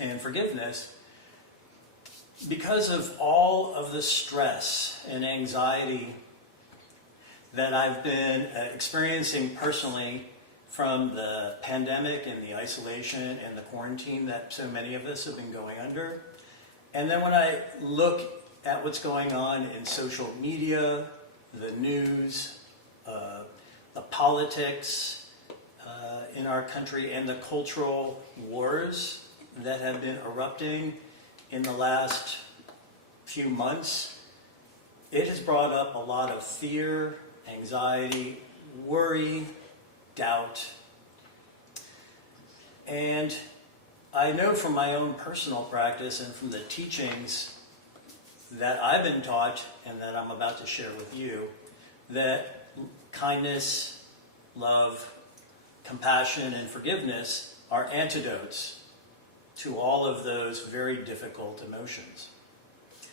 and forgiveness, because of all of the stress and anxiety that I've been experiencing personally from the pandemic and the isolation and the quarantine that so many of us have been going under. And then when I look at what's going on in social media, the news, the politics in our country, and the cultural wars that have been erupting in the last few months, it has brought up a lot of fear, anxiety, worry, doubt. And I know from my own personal practice and from the teachings that I've been taught and that I'm about to share with you, that kindness, love, compassion, and forgiveness are antidotes to all of those very difficult emotions.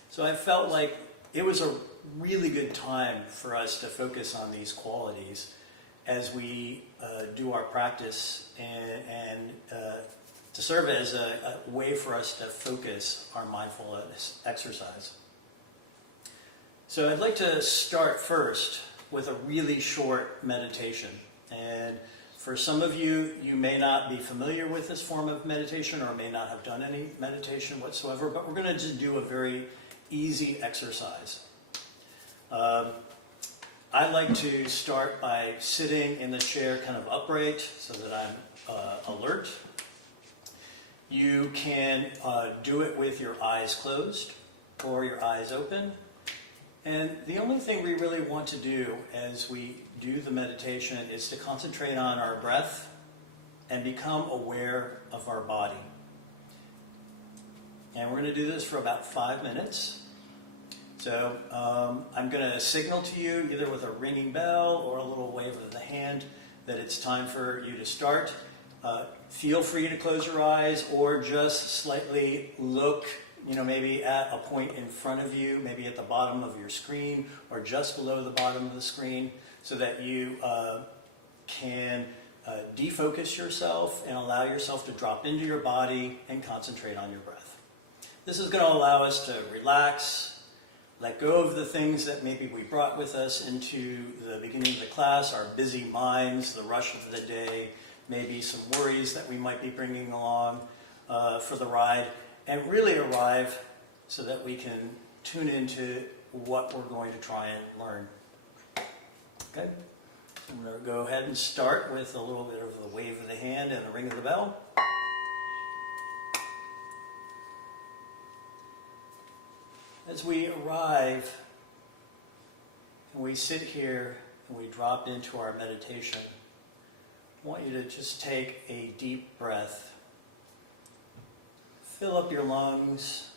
So I felt like it was a really good time for us to focus on these qualities as we do our practice and to serve as a way for us to focus our mindfulness exercise. So I'd like to start first with a really short meditation. And for some of you, you may not be familiar with this form of meditation or may not have done any meditation whatsoever, but we're going to just do a very easy exercise. I like to start by sitting in the chair kind of upright so that I'm alert. You can do it with your eyes closed or your eyes open. And the only thing we really want to do as we do the meditation is to concentrate on our breath and become aware of our body. And we're going to do this for about 5 minutes. So I'm going to signal to you either with a ringing bell or a little wave of the hand that it's time for you to start. Feel free to close your eyes or just slightly look, maybe at a point in front of you, maybe at the bottom of your screen or just below the bottom of the screen, so that you can defocus yourself and allow yourself to drop into your body and concentrate on your breath. This is going to allow us to relax, let go of the things that maybe we brought with us into the beginning of the class, our busy minds, the rush of the day, maybe some worries that we might be bringing along for the ride, and really arrive so that we can tune into what we're going to try and learn. Okay? I'm going to go ahead and start with a little bit of the wave of the hand and the ring of the bell. As we arrive and we sit here and we drop into our meditation, I want you to just take a deep breath. Fill up your lungs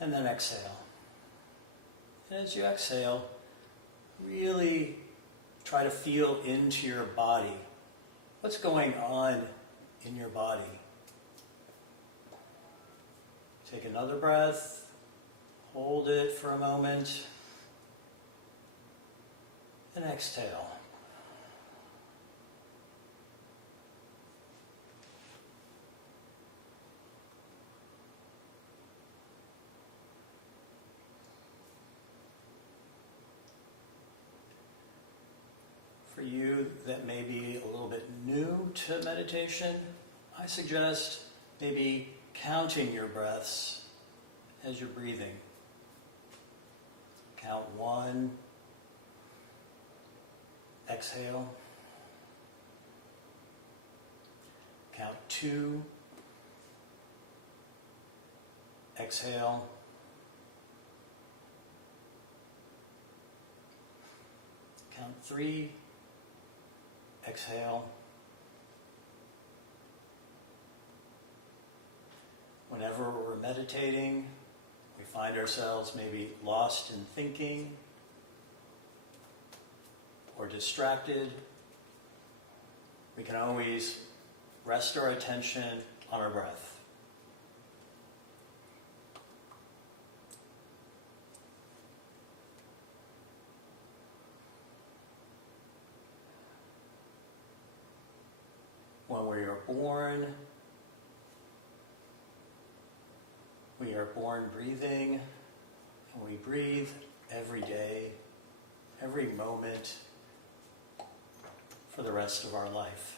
and then exhale. And as you exhale, really try to feel into your body. What's going on in your body? Take another breath, hold it for a moment, and exhale. For you that may be a little bit new to meditation, I suggest maybe counting your breaths as you're breathing. Count 1, exhale. Count 2, exhale. Count 3, exhale. Whenever we're meditating, we find ourselves maybe lost in thinking or distracted, we can always rest our attention on our breath. When we are born, We are born breathing, and we breathe every day, every moment, for the rest of our life.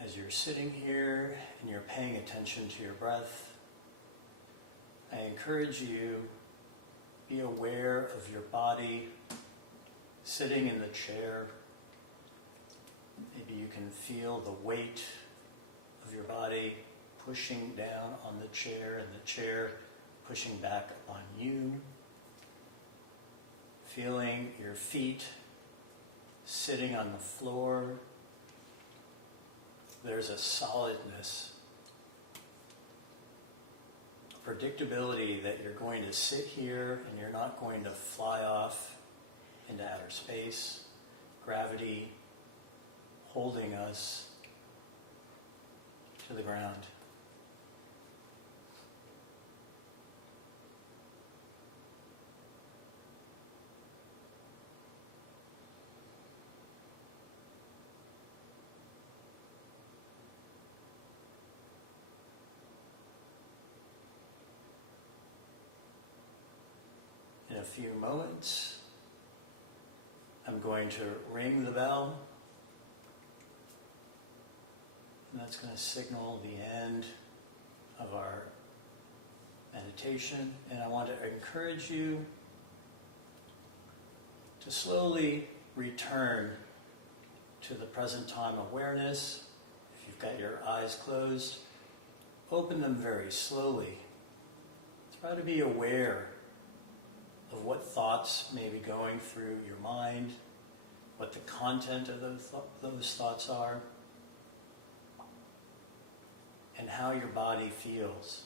As you're sitting here and you're paying attention to your breath, I encourage you, be aware of your body sitting in the chair. Maybe you can feel the weight of your body pushing down on the chair and the chair pushing back upon you. Feeling your feet sitting on the floor. There's a solidness, a predictability that you're going to sit here and you're not going to fly off into outer space. Gravity holding us to the ground. In a few moments, I'm going to ring the bell, and that's going to signal the end of our meditation. And I want to encourage you to slowly return to the present time awareness. If you've got your eyes closed, open them very slowly. Try to be aware of what thoughts may be going through your mind, what the content of those thoughts are, and how your body feels.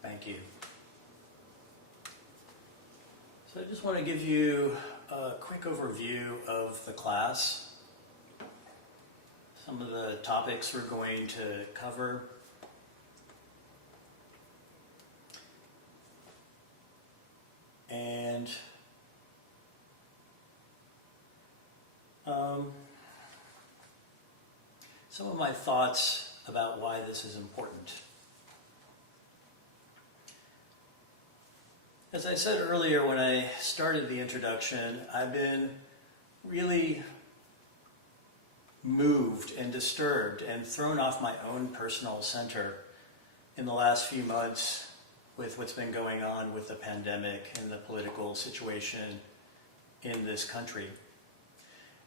Thank you. So I just want to give you a quick overview of the class. Some of the topics we're going to cover. And some of my thoughts about why this is important. As I said earlier when I started the introduction, I've been really moved and disturbed and thrown off my own personal center in the last few months with what's been going on with the pandemic and the political situation in this country.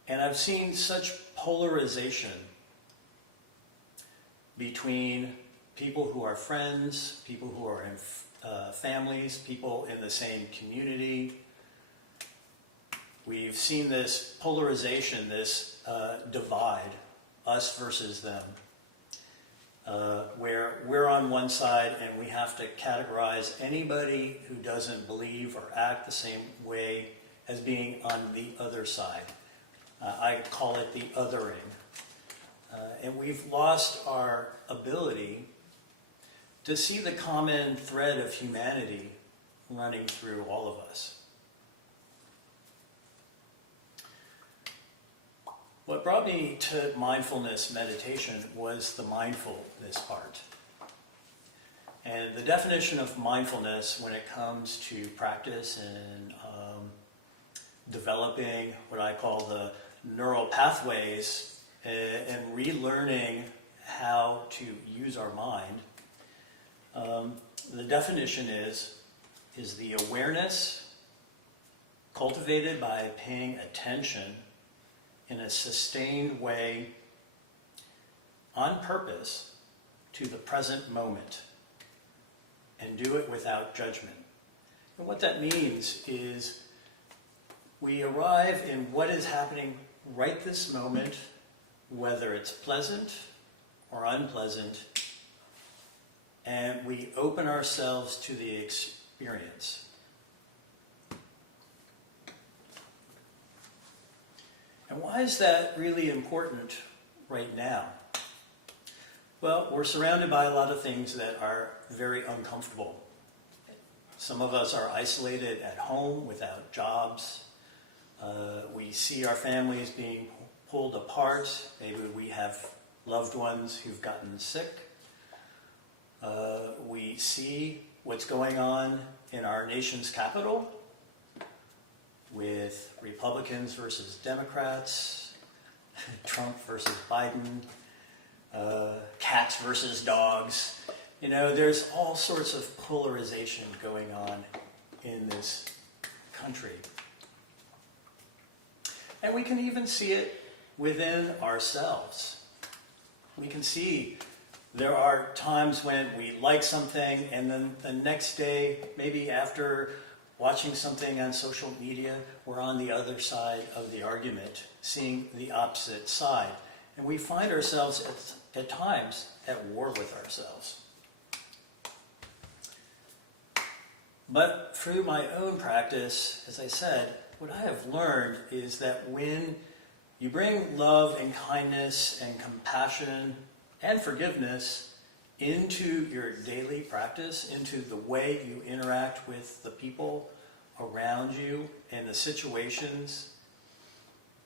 And I've seen such polarization between people who are friends, people who are in families, people in the same community. We've seen this polarization, this divide, us versus them, where we're on one side and we have to categorize anybody who doesn't believe or act the same way as being on the other side. I call it the othering. And we've lost our ability to see the common thread of humanity running through all of us. What brought me to mindfulness meditation was the mindfulness part. And the definition of mindfulness when it comes to practice and developing what I call the neural pathways and relearning how to use our mind, the definition is the awareness cultivated by paying attention in a sustained way on purpose to the present moment, and do it without judgment. And what that means is we arrive in what is happening right this moment, whether it's pleasant or unpleasant, and we open ourselves to the experience. And why is that really important right now? Well, we're surrounded by a lot of things that are very uncomfortable. Some of us are isolated at home without jobs. We see our families being pulled apart. Maybe we have loved ones who've gotten sick. We see what's going on in our nation's capital with Republicans versus Democrats, Trump versus Biden, cats versus dogs. You know, there's all sorts of polarization going on in this country. And we can even see it within ourselves. We can see there are times when we like something and then the next day, maybe after watching something on social media, we're on the other side of the argument, seeing the opposite side. And we find ourselves at times at war with ourselves. But through my own practice, as I said, what I have learned is that when you bring love and kindness and compassion and forgiveness into your daily practice, into the way you interact with the people around you and the situations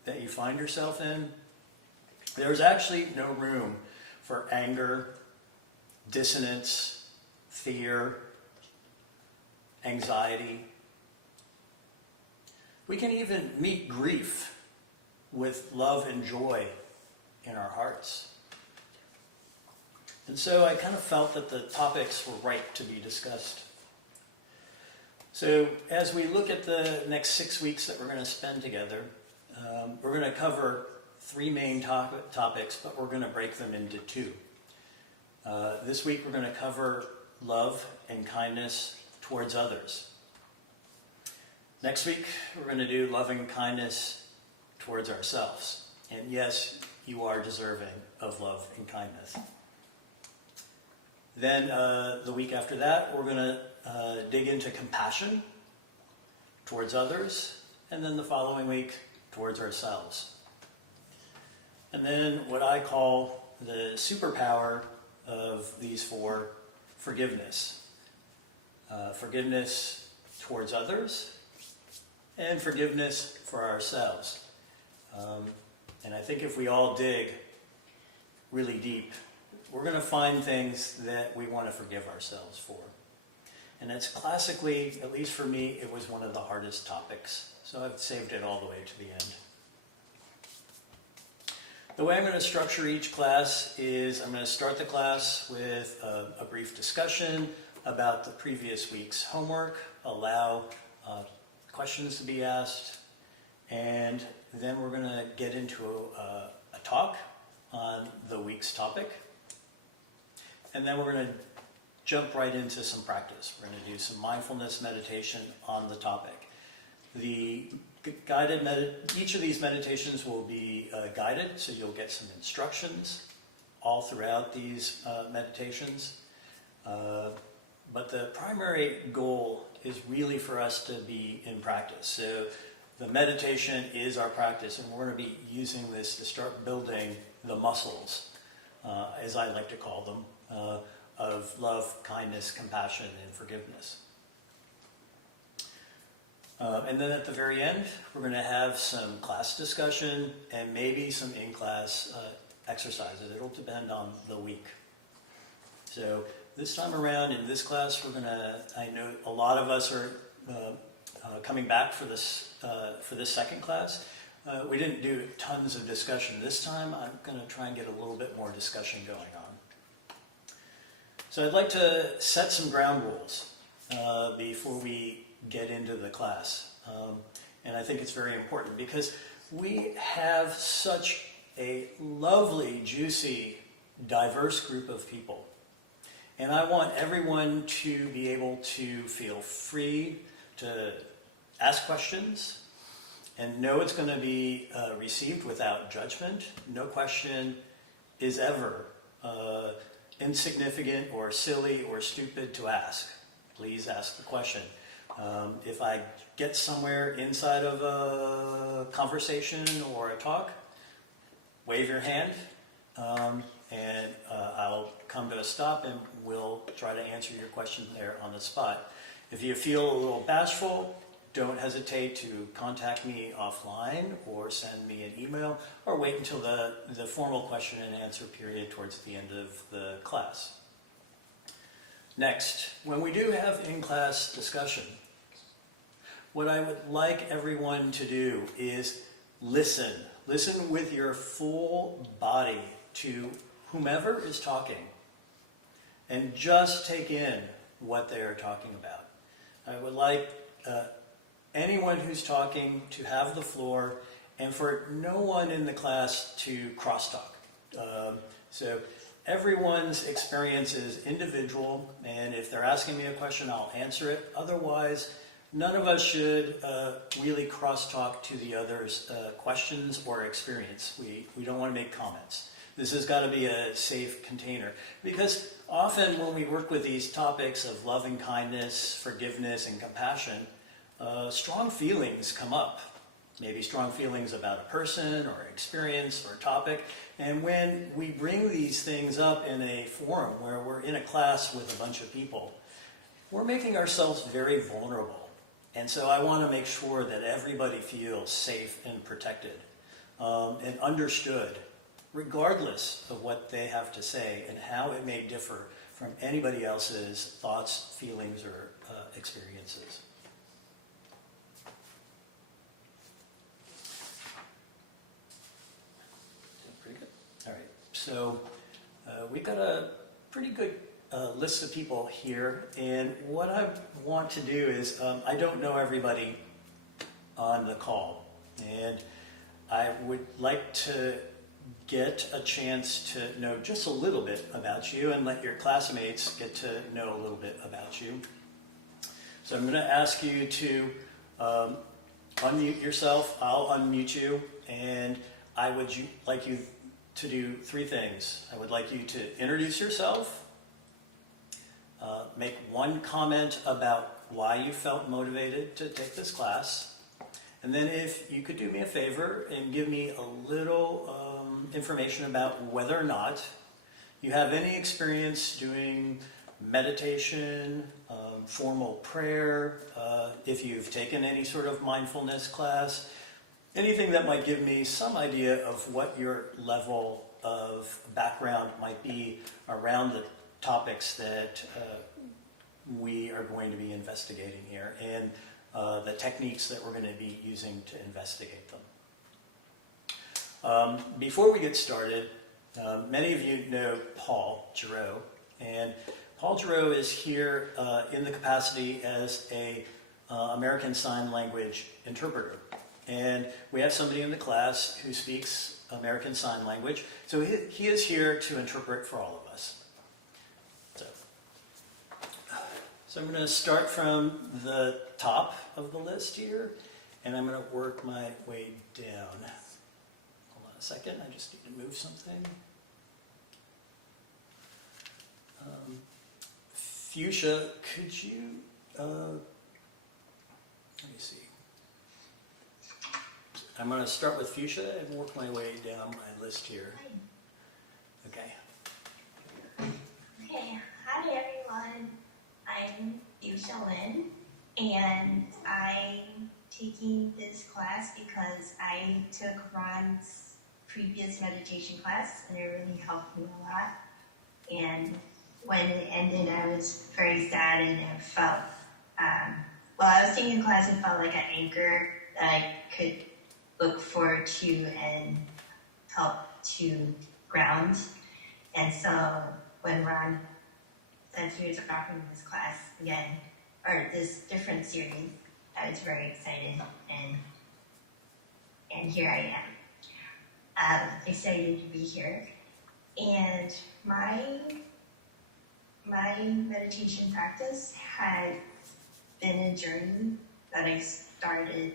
that you find yourself in, there's actually no room for anger, dissonance, fear, anxiety. We can even meet grief with love and joy in our hearts. And so I kind of felt that the topics were right to be discussed. So as we look at the next 6 weeks that we're going to spend together, we're going to cover 3 main topics, but we're going to break them into 2. This week we're going to cover love and kindness towards others. Next week we're going to do loving kindness towards ourselves. And yes, you are deserving of love and kindness. Then the week after that, we're going to dig into compassion towards others, and then the following week, towards ourselves. And then what I call the superpower of these 4, forgiveness. Forgiveness towards others, and forgiveness for ourselves. And I think if we all dig really deep, we're going to find things that we want to forgive ourselves for. And it's classically, at least for me, it was one of the hardest topics. So I've saved it all the way to the end. The way I'm going to structure each class is I'm going to start the class with a brief discussion about the previous week's homework, allow questions to be asked, and then we're going to get into a talk on the week's topic. And then we're going to jump right into some practice. We're going to do some mindfulness meditation on the topic. The each of these meditations will be guided, so you'll get some instructions all throughout these meditations. But the primary goal is really for us to be in practice. So the meditation is our practice, and we're going to be using this to start building the muscles, as I like to call them, of love, kindness, compassion, and forgiveness. And then at the very end, we're going to have some class discussion and maybe some in-class exercises. It'll depend on the week. So this time around in this class, I know a lot of us are coming back for this second class. We didn't do tons of discussion this time. I'm going to try and get a little bit more discussion going on. So I'd like to set some ground rules before we get into the class. And I think it's very important because we have such a lovely, juicy, diverse group of people. And I want everyone to be able to feel free to ask questions and know it's going to be received without judgment. No question is ever insignificant or silly or stupid to ask. Please ask the question. If I get somewhere inside of a conversation or a talk, wave your hand, and I'll come to a stop and we'll try to answer your question there on the spot. If you feel a little bashful, don't hesitate to contact me offline or send me an email or wait until the formal question and answer period towards the end of the class. Next, when we do have in-class discussion, what I would like everyone to do is listen. Listen with your full body to whomever is talking and just take in what they are talking about. I would like anyone who's talking to have the floor and for no one in the class to crosstalk. So everyone's experience is individual, and if they're asking me a question, I'll answer it. Otherwise, none of us should really crosstalk to the other's questions or experience. We don't want to make comments. This has got to be a safe container. Because often when we work with these topics of loving kindness, forgiveness, and compassion, strong feelings come up. Maybe strong feelings about a person or experience or topic. And when we bring these things up in a forum where we're in a class with a bunch of people, we're making ourselves very vulnerable. And so I want to make sure that everybody feels safe and protected and understood, regardless of what they have to say and how it may differ from anybody else's thoughts, feelings, or experiences. Pretty good. All right. So we've got a pretty good list of people here, and what I want to do is I don't know everybody on the call, and I would like to get a chance to know just a little bit about you and let your classmates get to know a little bit about you. So I'm going to ask you to unmute yourself. I'll unmute you, and I would like you to do three things. I would like you to introduce yourself, make one comment about why you felt motivated to take this class, and then if you could do me a favor and give me a little information about whether or not you have any experience doing meditation, formal prayer, if you've taken any sort of mindfulness class, anything that might give me some idea of what your level of background might be around the topics that we are going to be investigating here and the techniques that we're going to be using to investigate them. Before we get started, many of you know Paul Giroux, and Paul Giroux is here in the capacity as a American Sign Language interpreter. And we have somebody in the class who speaks American Sign Language, so he is here to interpret for all of us. So I'm going to start from the top of the list here, and I'm going to work my way down. Hold on a second, I just need to move something. Fuchsia, could you, let me see. I'm going to start with Fuchsia and work my way down my list here. Okay. Okay, Jalen, and I'm taking this class because I took Ron's previous meditation class, and it really helped me a lot. And when it ended, I was very sad, and it felt, while I was taking the class, it felt like an anchor that I could look forward to and help to ground. And so when Ron said he was offering this class again, or this different series, I was very excited, and here I am. Excited to be here. And my meditation practice had been a journey that I started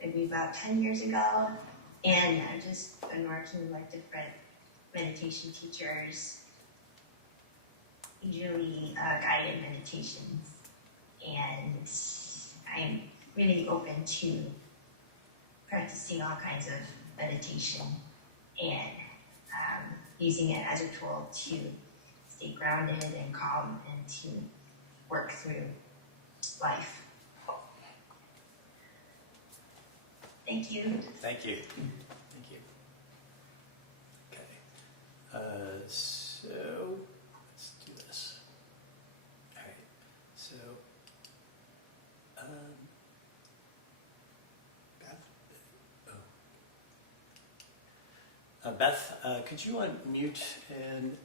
maybe about 10 years ago, and I've just been working with different meditation teachers, usually guided meditations, and I'm really open to practicing all kinds of meditation and using it as a tool to stay grounded and calm and to work through life. Thank you. Thank you. Thank you. Okay. So let's do this. All right. So, Beth, could you unmute and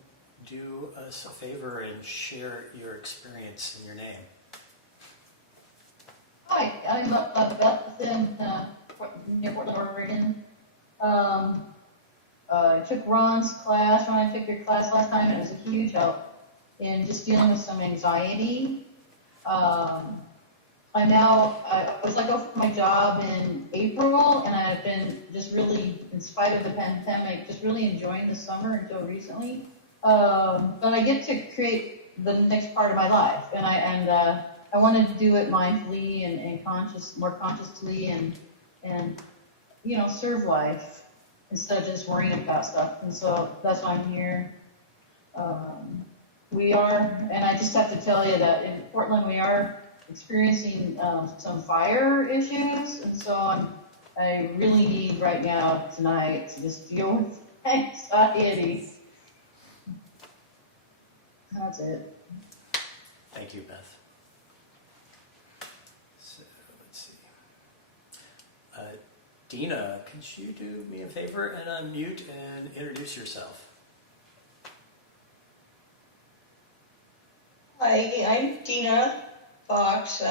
do us a favor and share your experience and your name? Hi, I'm Beth in near Portland, Oregon. I took Ron's class. Ron, I took your class last time, and it was a huge help in just dealing with some anxiety. I was let go from my job in April, and I've been just really, in spite of the pandemic, just really enjoying the summer until recently. But I get to create the next part of my life, and I want to do it mindfully and more consciously, and serve life instead of just worrying about stuff. And so that's why I'm here. And I just have to tell you that in Portland we are experiencing some fire issues, and so I really need right now tonight to just deal with anxiety. That's it. Thank you, Beth. So let's see. Dina, could you do me a favor and unmute and introduce yourself? Hi, I'm Dina Fox.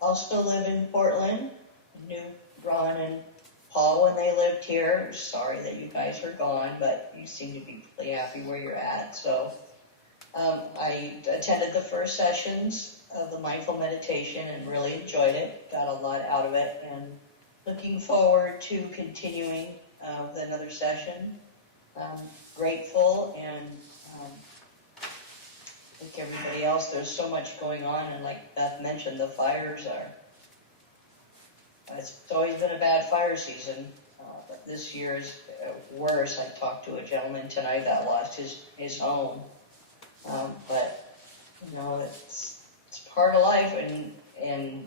Also live in Portland. Knew Ron and Paul when they lived here. Sorry that you guys are gone, but you seem to be really happy where you're at. So I attended the first sessions of the mindful meditation and really enjoyed it. Got a lot out of it, and looking forward to continuing with another session. Grateful, and like everybody else, there's so much going on, and like Beth mentioned, the fires are, it's always been a bad fire season, but this year is worse. I talked to a gentleman tonight that lost his home, but it's part of life, and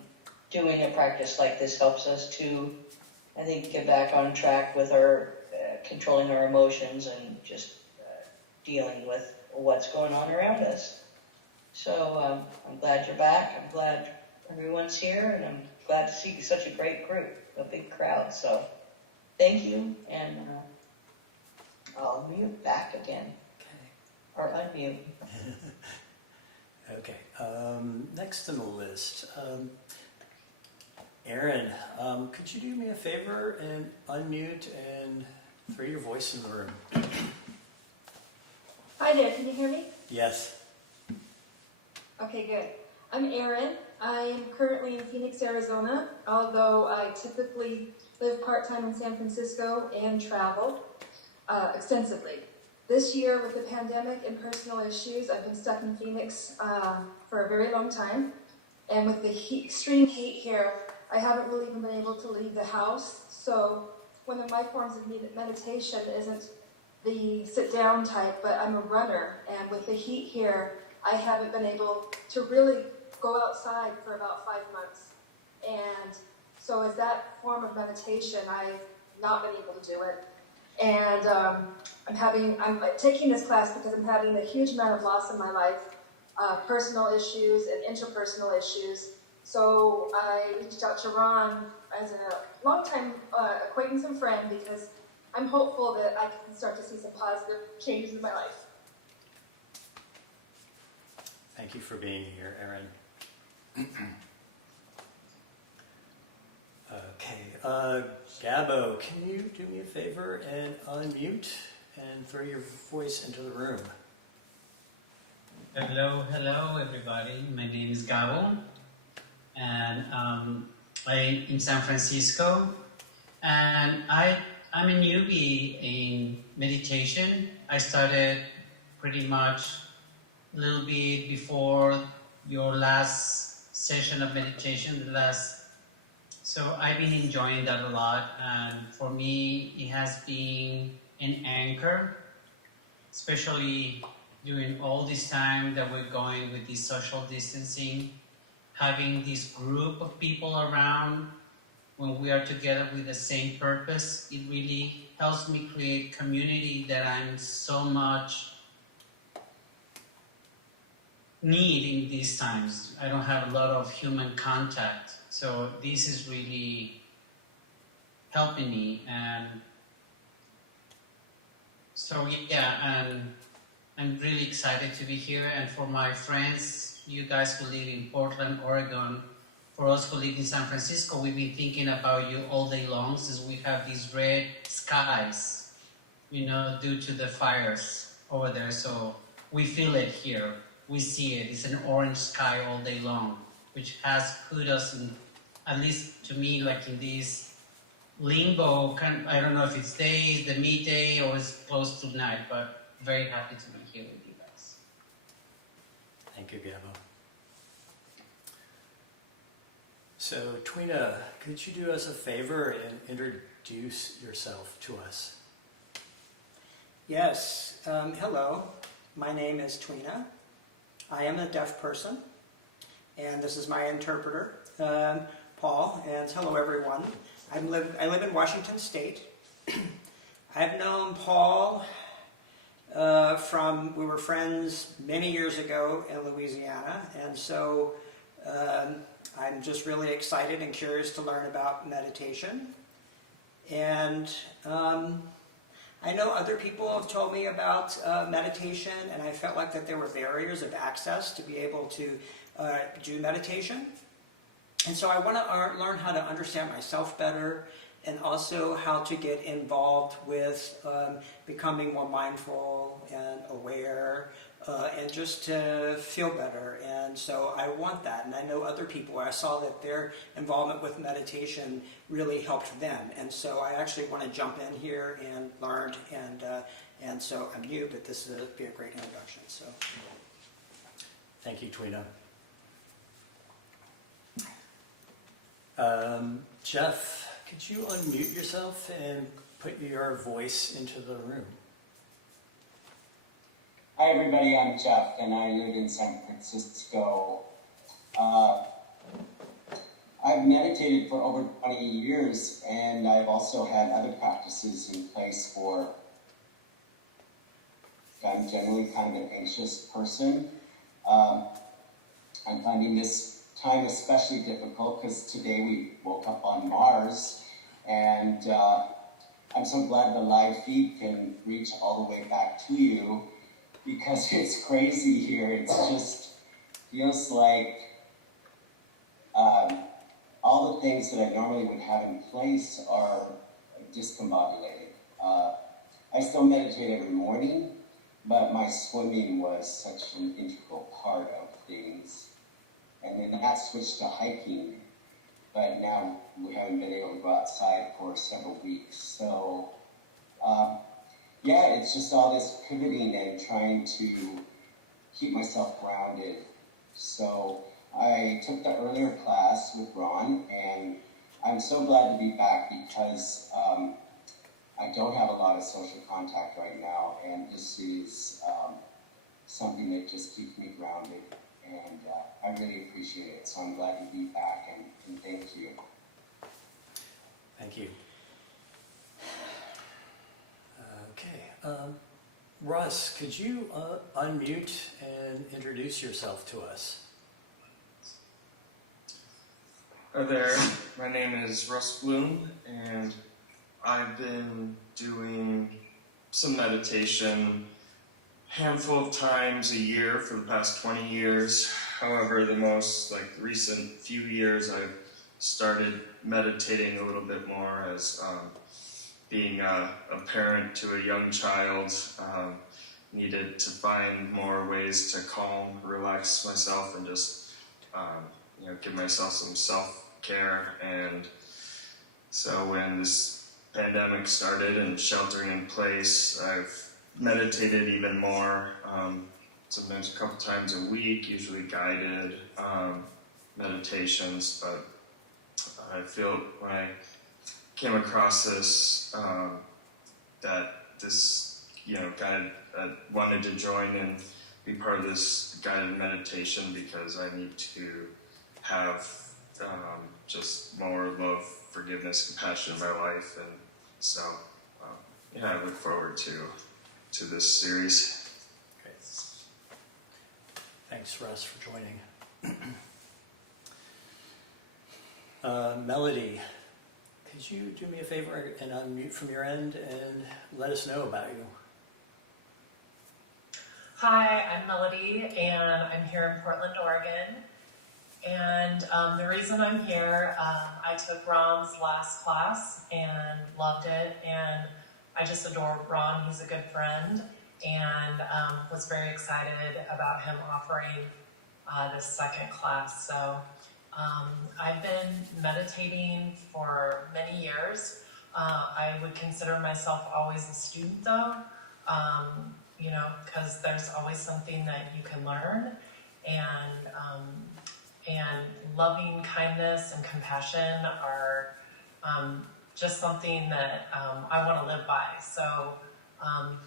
doing a practice like this helps us to, I think, get back on track with our controlling our emotions and just dealing with what's going on around us. So I'm glad you're back. I'm glad everyone's here, and I'm glad to see such a great group, a big crowd. So thank you, and I'll mute back again. Okay. Or unmute. Okay. Next on the list, Aaron, could you do me a favor and unmute and throw your voice in the room? Hi there, can you hear me? Yes. Okay, good. I'm Erin. I am currently in Phoenix, Arizona, although I typically live part-time in San Francisco and travel extensively. This year, with the pandemic and personal issues, I've been stuck in Phoenix for a very long time. And with the extreme heat here, I haven't really even been able to leave the house. So one of my forms of meditation isn't the sit-down type, but I'm a runner. And with the heat here, I haven't been able to really go outside for about 5 months. And so as that form of meditation, I've not been able to do it. And I'm taking this class because I'm having a huge amount of loss in my life, personal issues and interpersonal issues. So I reached out to Ron as a longtime acquaintance and friend because I'm hopeful that I can start to see some positive changes in my life. Thank you for being here, Erin. Okay, Gabo, can you do me a favor and unmute and throw your voice into the room? Hello, everybody. My name is Gabo, and I'm in San Francisco, and I'm a newbie in meditation. I started pretty much a little bit before your last session of meditation, so I've been enjoying that a lot, and for me, it has been an anchor, especially during all this time that we're going with this social distancing, having this group of people around when we are together with the same purpose. It really helps me create community that I'm so much need in these times. I don't have a lot of human contact, so this is really helping me. And so and I'm really excited to be here. And for my friends, you guys who live in Portland, Oregon, for us who live in San Francisco, we've been thinking about you all day long since we have these red skies, due to the fires over there. So we feel it here. We see it. It's an orange sky all day long, which has put us in, at least to me, like in this limbo. I don't know if it's day, the midday, or it's close to night, but very happy to be here with you guys. Thank you, Gabo. So, Twina, could you do us a favor and introduce yourself to us? Yes, hello. My name is Twina. I am a deaf person, and this is my interpreter, Paul, and hello everyone. I live in Washington State. I've known Paul we were friends many years ago in Louisiana, and so I'm just really excited and curious to learn about meditation. And I know other people have told me about meditation, and I felt like that there were barriers of access to be able to do meditation. And so I want to learn how to understand myself better, and also how to get involved with becoming more mindful and aware, and just to feel better. And so I want that. And I know other people, I saw that their involvement with meditation really helped them. And so I actually want to jump in here and learn. And so I'm new, but this would be a great introduction. So Thank you, Twina. Jeff, could you unmute yourself and put your voice into the room? Hi everybody, I'm Jeff and I live in San Francisco. I've meditated for over 20 years and I've also had other practices in place for, I'm generally kind of an anxious person. I'm finding this time especially difficult because today we woke up on Mars, and I'm so glad the live feed can reach all the way back to you, because it's crazy here. It just feels like all the things that I normally would have in place are discombobulated. I still meditate every morning, but my swimming was such an integral part of things. And then that switched to hiking, but now we haven't been able to go outside for several weeks. So, yeah, it's just all this pivoting and trying to keep myself grounded. So I took the earlier class with Ron, and I'm so glad to be back because I don't have a lot of social contact right now, and this is something that just keeps me grounded. and I really appreciate it. So I'm glad to be back, and thank you. Thank you. Okay. Russ, could you unmute and introduce yourself to us? Hi there, my name is Russ Bloom, and I've been doing some meditation a handful of times a year for the past 20 years. However, the most recent few years I've started meditating a little bit more as being a parent to a young child, needed to find more ways to calm, relax myself, and just give myself some self-care. And so when this pandemic started and sheltering in place, I've meditated even more, sometimes a couple times a week, usually guided meditations. But I feel when I came across this, that this, guided, I wanted to join and be part of this guided meditation because I need to have just more love, forgiveness, compassion in my life. And so, I look forward to this series. Great. Thanks, Russ, for joining. Melody, could you do me a favor and unmute from your end and let us know about you? Hi, I'm Melody, and I'm here in Portland, Oregon. And the reason I'm here, I took Ron's last class and loved it, and I just adore Ron. He's a good friend, and was very excited about him offering this second class. So I've been meditating for many years. I would consider myself always a student, though, because there's always something that you can learn, and loving kindness and compassion are just something that I want to live by. So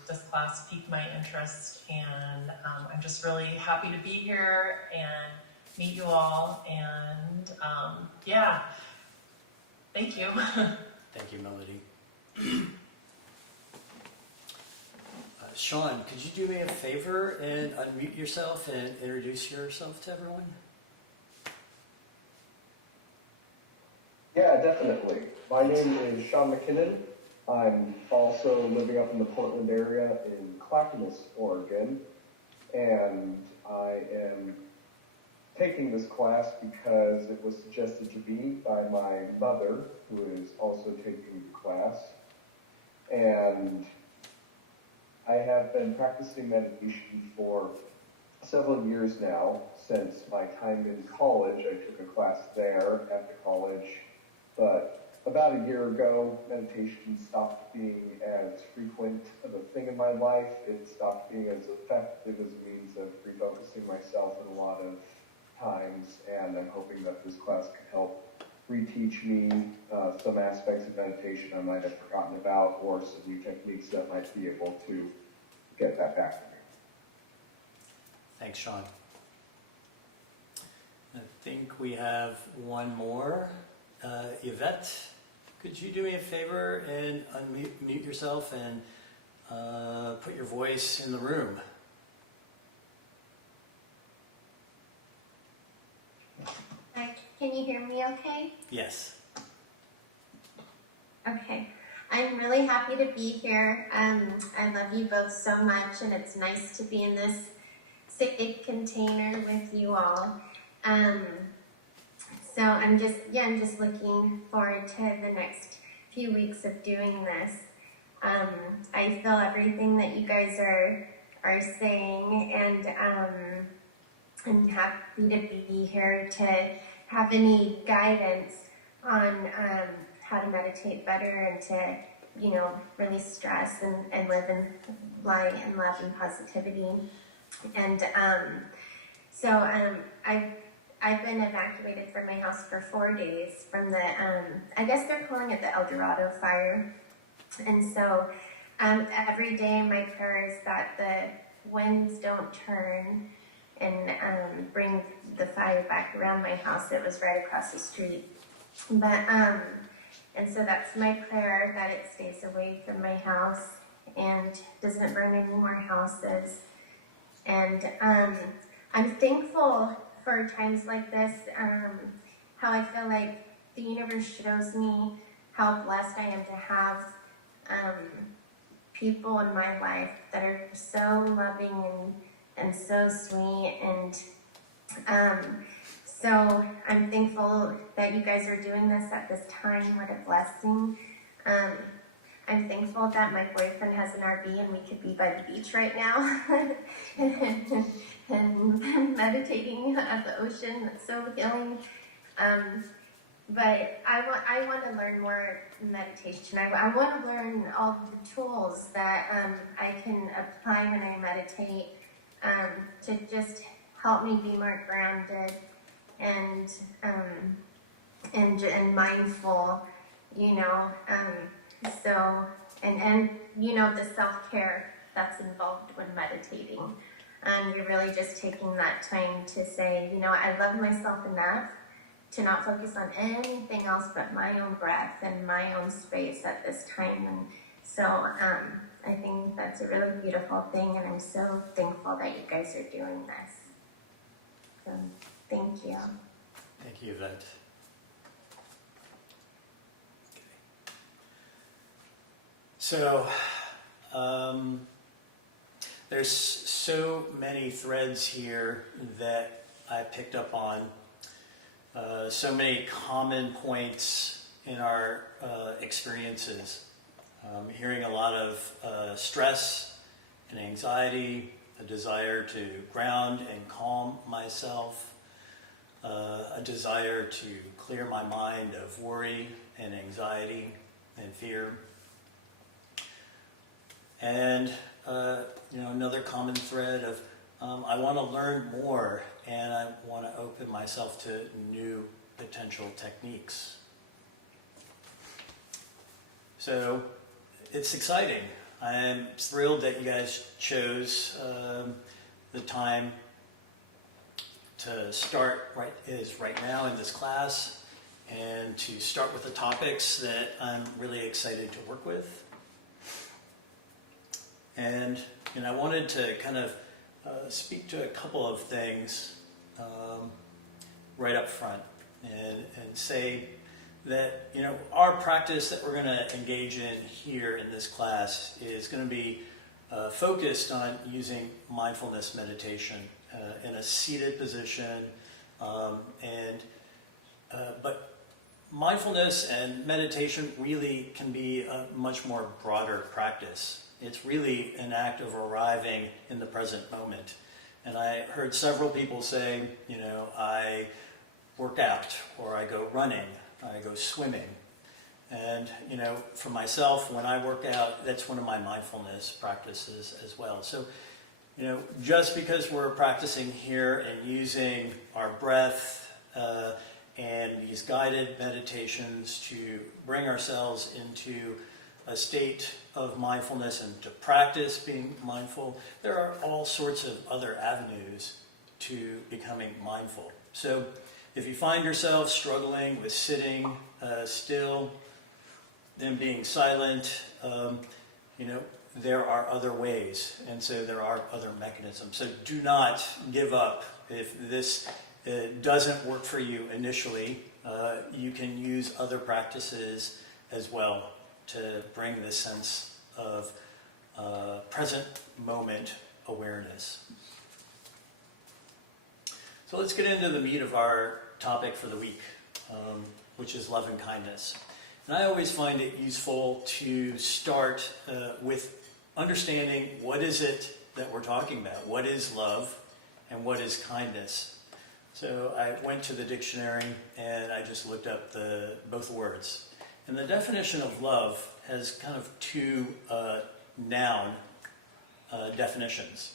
this class piqued my interest, and I'm just really happy to be here and meet you all. And thank you. Thank you, Melody. Sean, could you do me a favor and unmute yourself and introduce yourself to everyone? Yeah, definitely. My name is Sean McKinnon. I'm also living up in the Portland area in Clackamas, Oregon, and I am taking this class because it was suggested to me by my mother, who is also taking the class. And I have been practicing meditation for several years now. Since my time in college, I took a class there at the college. But about a year ago, meditation stopped being as frequent of a thing in my life. It stopped being as effective as a means of refocusing myself in a lot of times. And I'm hoping that this class can help reteach me some aspects of meditation I might have forgotten about, or some new techniques that might be able to get that back to me. Thanks, Sean. I think we have one more. Yvette, could you do me a favor and unmute yourself and put your voice in the room? Hi, can you hear me okay? Yes. Okay. I'm really happy to be here. I love you both so much, and it's nice to be in this safe container with you all. So I'm just looking forward to the next few weeks of doing this. I feel everything that you guys are saying, and I'm happy to be here to have any guidance on how to meditate better and to, release stress and live in light and love and positivity. And I've been evacuated from my house for 4 days from the, I guess they're calling it the El Dorado fire. And so every day my prayer is that the winds don't turn and bring the fire back around my house. It was right across the street. But, and so that's my prayer, that it stays away from my house and doesn't burn any more houses. And I'm thankful for times like this, how I feel like the universe shows me how blessed I am to have people in my life that are so loving and so sweet. And so I'm thankful that you guys are doing this at this time. What a blessing. I'm thankful that my boyfriend has an RV and we could be by the beach right now and meditating at the ocean. That's so healing. But I want to learn more meditation. I want to learn all the tools that I can apply when I meditate to just help me be more grounded and mindful, you know. So you know, the self-care that's involved when meditating. You're really just taking that time to say, you know, I love myself enough to not focus on anything else but my own breath and my own space at this time. And so I think that's a really beautiful thing, and I'm so thankful that you guys are doing this. So thank you. Thank you, Yvette. So, there's so many threads here that I picked up on, so many common points in our experiences. Hearing a lot of stress and anxiety, a desire to ground and calm myself, a desire to clear my mind of worry and anxiety and fear. And you know, another common thread of I want to learn more, and I want to open myself to new potential techniques. So it's exciting. I'm thrilled that you guys chose the time to start right now in this class, and to start with the topics that I'm really excited to work with. And I wanted to kind of speak to a couple of things right up front, and say that our practice that we're going to engage in here in this class is going to be focused on using mindfulness meditation in a seated position, but mindfulness and meditation really can be a much more broader practice. It's really an act of arriving in the present moment. And I heard several people say, I work out, or I go running, I go swimming. And, for myself, when I work out, that's one of my mindfulness practices as well. So, just because we're practicing here and using our breath and these guided meditations to bring ourselves into a state of mindfulness and to practice being mindful, there are all sorts of other avenues to becoming mindful. So if you find yourself struggling with sitting still, then being silent, there are other ways, and so there are other mechanisms. So do not give up. If this doesn't work for you initially, you can use other practices as well to bring this sense of present moment awareness. So let's get into the meat of our topic for the week, which is love and kindness. And I always find it useful to start with understanding what is it that we're talking about. What is love and what is kindness? So I went to the dictionary and I just looked up both words. And the definition of love has kind of two noun definitions.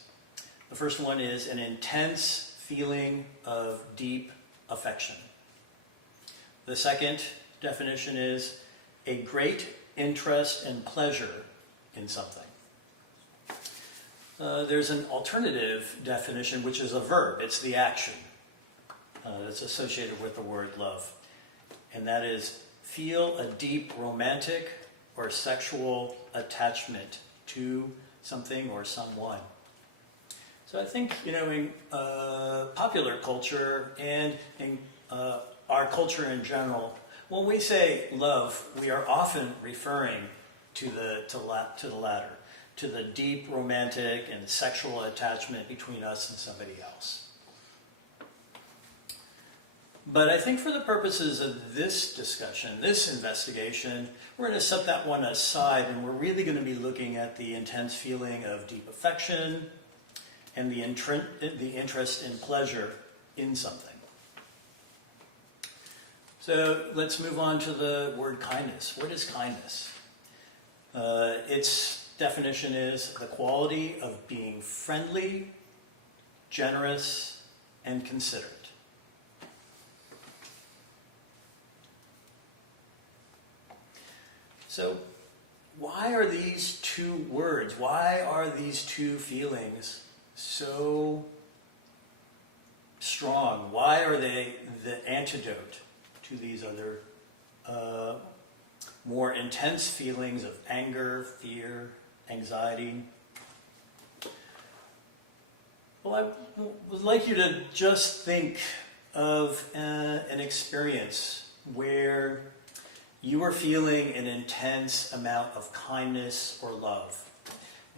The first one is an intense feeling of deep affection. The second definition is a great interest and pleasure in something. there's an alternative definition, which is a verb. It's the action that's associated with the word love. And that is feel a deep romantic or sexual attachment to something or someone. So I think, in popular culture and in our culture in general, when we say love, we are often referring to the latter, to the deep romantic and sexual attachment between us and somebody else. But I think for the purposes of this discussion, this investigation, we're going to set that one aside, and we're really going to be looking at the intense feeling of deep affection and the interest in pleasure in something. So let's move on to the word kindness. What is kindness? Its definition is the quality of being friendly, generous, and considerate. So why are these two words, why are these two feelings so strong? Why are they the antidote to these other more intense feelings of anger, fear, anxiety? Well, I would like you to just think of an experience where you are feeling an intense amount of kindness or love.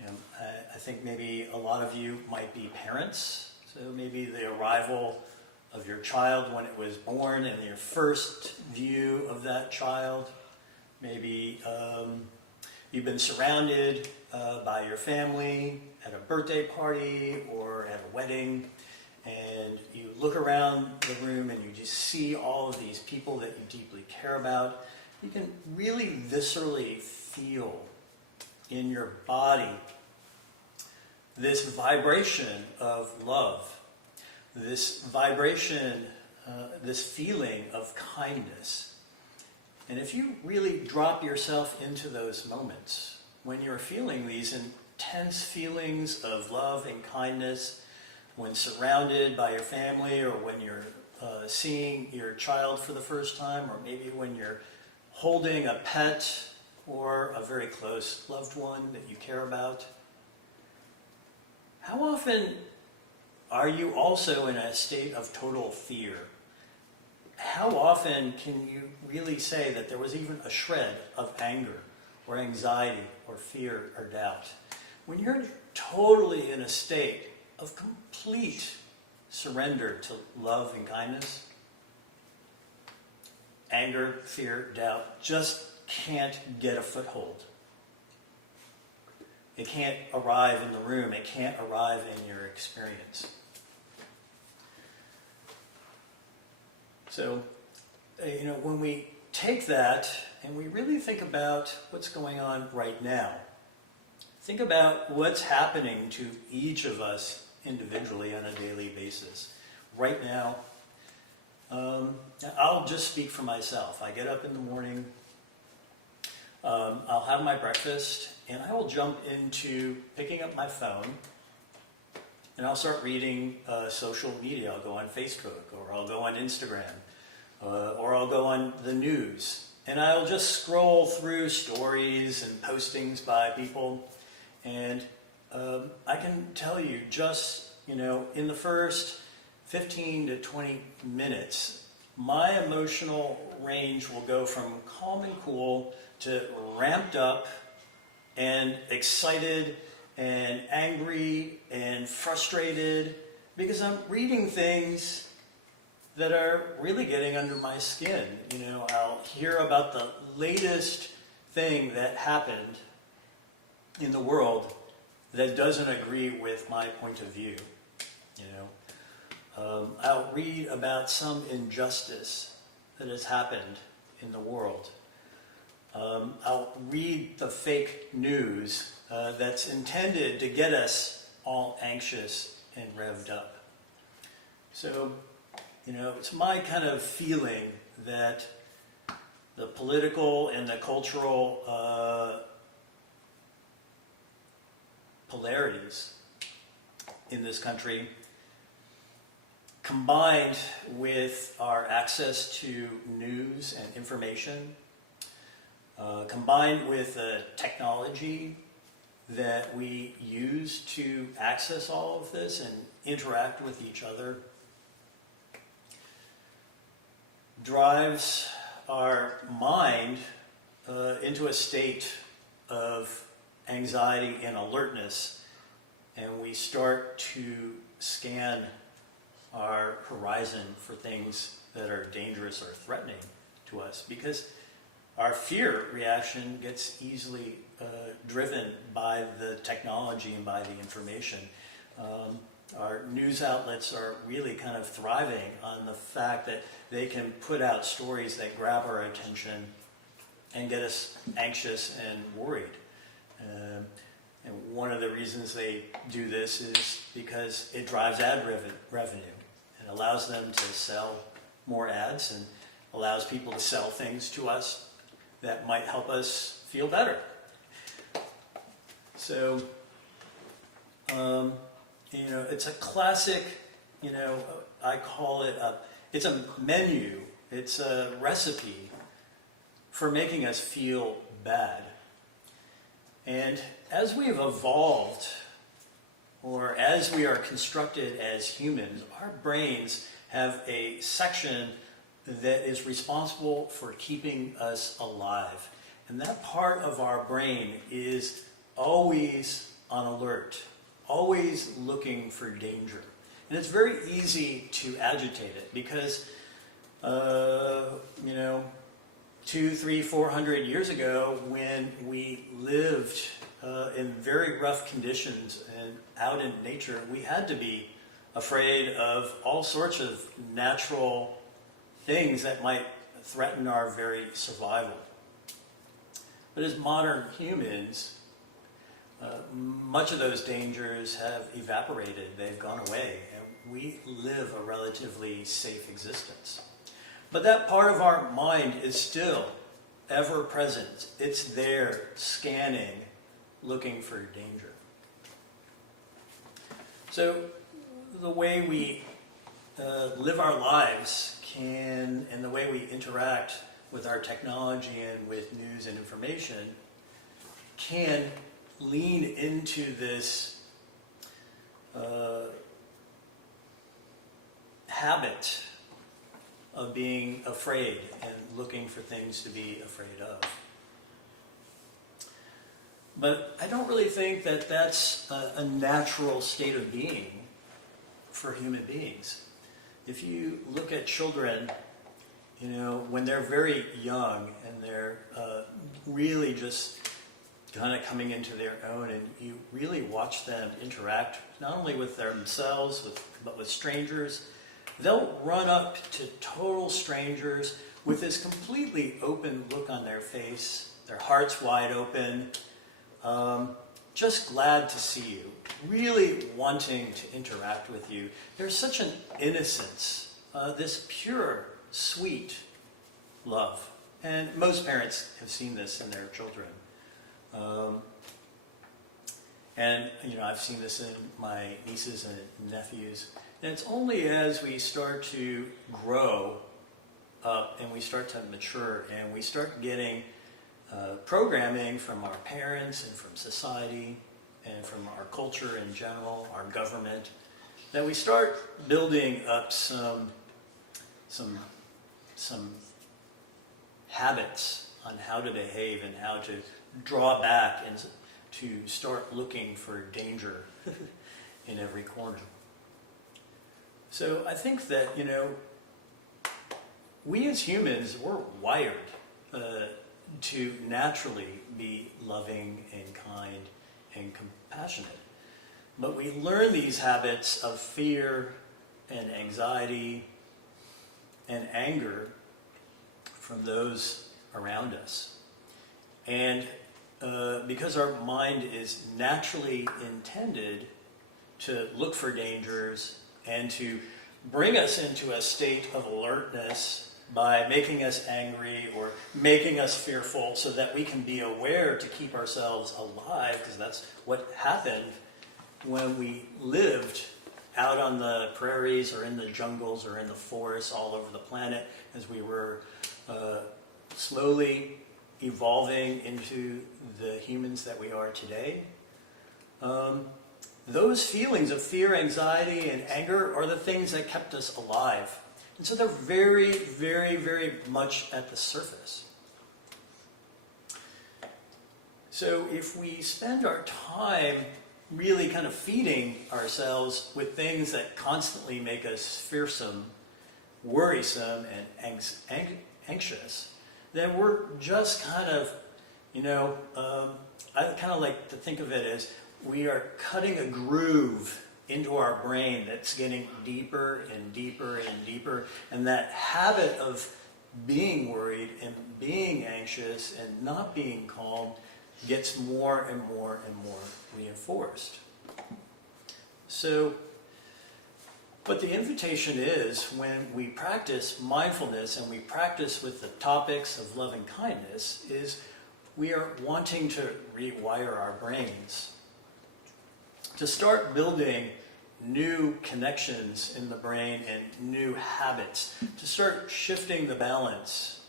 I think maybe a lot of you might be parents, so maybe the arrival of your child when it was born and your first view of that child. Maybe you've been surrounded by your family at a birthday party or at a wedding, and you look around the room and you just see all of these people that you deeply care about. You can really viscerally feel in your body this vibration of love, this vibration, this feeling of kindness. And if you really drop yourself into those moments, when you're feeling these intense feelings of love and kindness, when surrounded by your family, or when you're seeing your child for the first time, or maybe when you're holding a pet or a very close loved one that you care about, how often are you also in a state of total fear? How often can you really say that there was even a shred of anger or anxiety or fear or doubt? When you're totally in a state of complete surrender to love and kindness, anger, fear, doubt just can't get a foothold. It can't arrive in the room. It can't arrive in your experience. So, when we take that and we really think about what's going on right now, think about what's happening to each of us individually on a daily basis. Right now, I'll just speak for myself. I get up in the morning, I'll have my breakfast, and I will jump into picking up my phone, and I'll start reading social media. I'll go on Facebook, or I'll go on Instagram, or I'll go on the news. And I'll just scroll through stories and postings by people. And I can tell you just, in the first 15 to 20 minutes, my emotional range will go from calm and cool to ramped up and excited and angry and frustrated, because I'm reading things that are really getting under my skin. I'll hear about the latest thing that happened in the world that doesn't agree with my point of view. I'll read about some injustice that has happened in the world. I'll read the fake news that's intended to get us all anxious and revved up. So, it's my kind of feeling that the political and the cultural polarities in this country, combined with our access to news and information, combined with the technology that we use to access all of this and interact with each other, drives our mind into a state of anxiety and alertness, and we start to scan our horizon for things that are dangerous or threatening to us, because our fear reaction gets easily driven by the technology and by the information. Our news outlets are really kind of thriving on the fact that they can put out stories that grab our attention and get us anxious and worried. And one of the reasons they do this is because it drives ad revenue. It allows them to sell more ads and allows people to sell things to us that might help us feel better. So, it's a classic, I call it it's a menu, it's a recipe for making us feel bad. And as we have evolved, or as we are constructed as humans, our brains have a section that is responsible for keeping us alive. And that part of our brain is always on alert, always looking for danger. And it's very easy to agitate it because, 200, 300, 400 years ago, when we lived in very rough conditions and out in nature, we had to be afraid of all sorts of natural things that might threaten our very survival. But as modern humans, much of those dangers have evaporated, they've gone away, and we live a relatively safe existence. But that part of our mind is still ever present. It's there, scanning, looking for danger. So the way we live our lives and the way we interact with our technology and with news and information can lean into this habit of being afraid and looking for things to be afraid of. But I don't really think that that's a natural state of being for human beings. If you look at children, when they're very young and they're really just kind of coming into their own, and you really watch them interact not only with themselves but with strangers, they'll run up to total strangers with this completely open look on their face, their hearts wide open, just glad to see you, really wanting to interact with you. There's such an innocence, this pure, sweet love. And most parents have seen this in their children. And I've seen this in my nieces and nephews. And it's only as we start to grow up and we start to mature and we start getting programming from our parents and from society and from our culture in general, our government, that we start building up some habits on how to behave and how to draw back and to start looking for danger in every corner. So I think that, we as humans, we're wired to naturally be loving and kind and compassionate. But we learn these habits of fear and anxiety and anger from those around us. And because our mind is naturally intended to look for dangers and to bring us into a state of alertness by making us angry or making us fearful so that we can be aware to keep ourselves alive, because that's what happened when we lived out on the prairies or in the jungles or in the forests all over the planet, as we were slowly evolving into the humans that we are today. Those feelings of fear, anxiety, and anger are the things that kept us alive. And so they're very, very, very much at the surface. So if we spend our time really kind of feeding ourselves with things that constantly make us fearsome, worrisome, and anxious, then we're just kind of, I kind of like to think of it as we are cutting a groove into our brain that's getting deeper and deeper and deeper, and that habit of being worried and being anxious and not being calm gets more and more and more reinforced. So, what the invitation is when we practice mindfulness and we practice with the topics of loving kindness is we are wanting to rewire our brains, to start building new connections in the brain and new habits, to start shifting the balance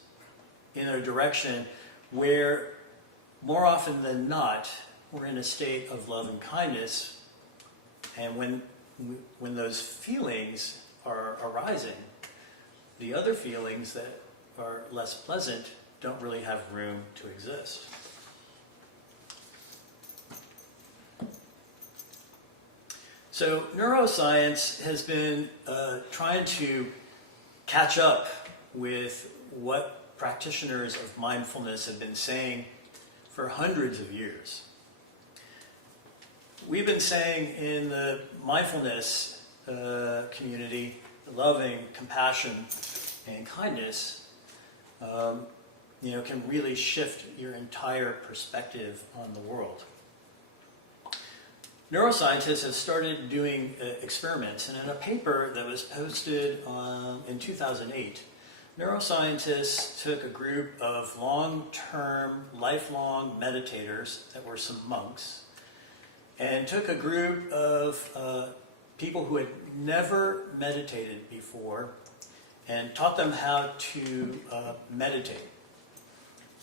in a direction where more often than not, we're in a state of love and kindness, and when those feelings are arising, the other feelings that are less pleasant don't really have room to exist. So neuroscience has been trying to catch up with what practitioners of mindfulness have been saying for hundreds of years. We've been saying in the mindfulness community, loving, compassion, and kindness, can really shift your entire perspective on the world. Neuroscientists have started doing experiments, and in a paper that was posted in 2008, neuroscientists took a group of long-term, lifelong meditators that were some monks, and took a group of people who had never meditated before and taught them how to meditate.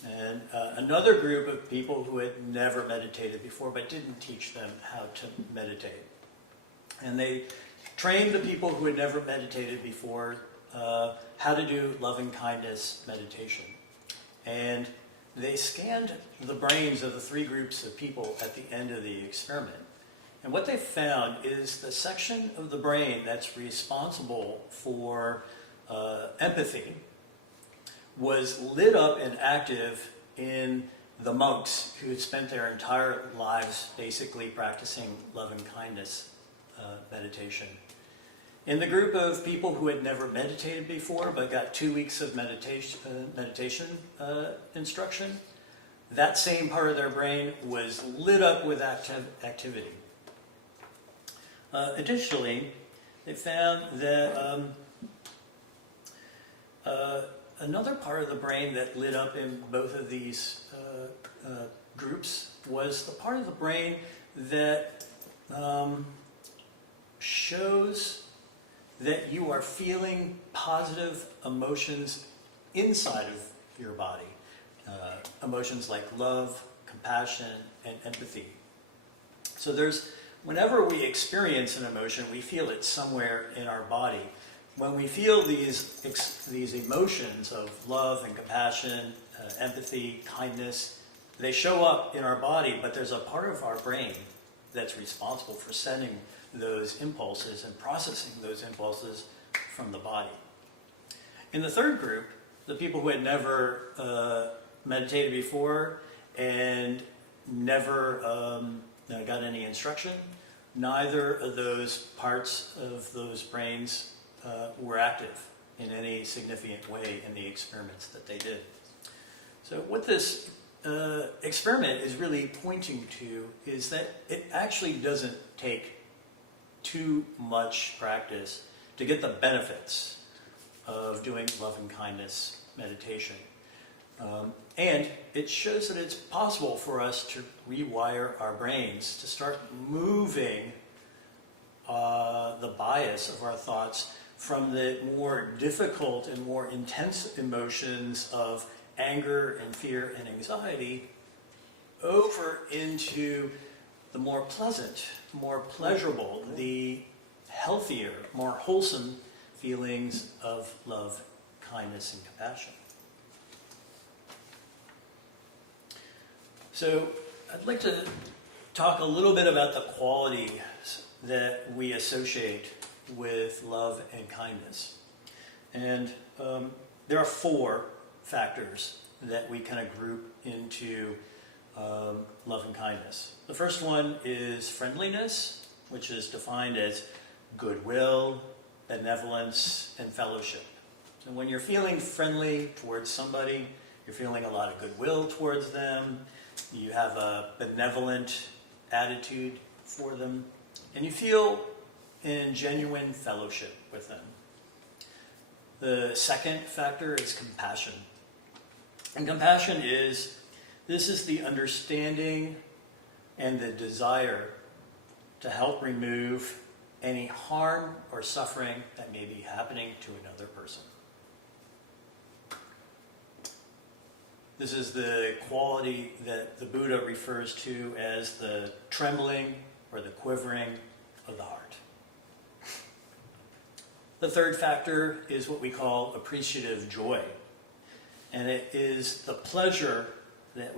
And another group of people who had never meditated before but didn't teach them how to meditate. And they trained the people who had never meditated before how to do loving kindness meditation. And they scanned the brains of the three groups of people at the end of the experiment. And what they found is the section of the brain that's responsible for empathy was lit up and active in the monks who had spent their entire lives basically practicing love and kindness meditation. In the group of people who had never meditated before but got 2 weeks of meditation instruction, that same part of their brain was lit up with activity. Additionally, they found that another part of the brain that lit up in both of these groups was the part of the brain that shows that you are feeling positive emotions inside of your body. Emotions like love, compassion, and empathy. So whenever we experience an emotion, we feel it somewhere in our body. When we feel these emotions of love and compassion, empathy, kindness, they show up in our body, but there's a part of our brain that's responsible for sending those impulses and processing those impulses from the body. In the third group, the people who had never meditated before and never got any instruction, neither of those parts of those brains were active in any significant way in the experiments that they did. So what this experiment is really pointing to is that it actually doesn't take too much practice to get the benefits of doing love and kindness meditation. And it shows that it's possible for us to rewire our brains, to start moving the bias of our thoughts from the more difficult and more intense emotions of anger and fear and anxiety over into the more pleasant, more pleasurable, the healthier, more wholesome feelings of love, kindness, and compassion. So I'd like to talk a little bit about the qualities that we associate with love and kindness. And there are 4 factors that we kind of group into love and kindness. The first one is friendliness, which is defined as goodwill, benevolence, and fellowship. And when you're feeling friendly towards somebody, you're feeling a lot of goodwill towards them, you have a benevolent attitude for them, and you feel in genuine fellowship with them. The second factor is compassion. And compassion is the understanding and the desire to help remove any harm or suffering that may be happening to another person. This is the quality that the Buddha refers to as the trembling or the quivering of the heart. The third factor is what we call appreciative joy. And it is the pleasure that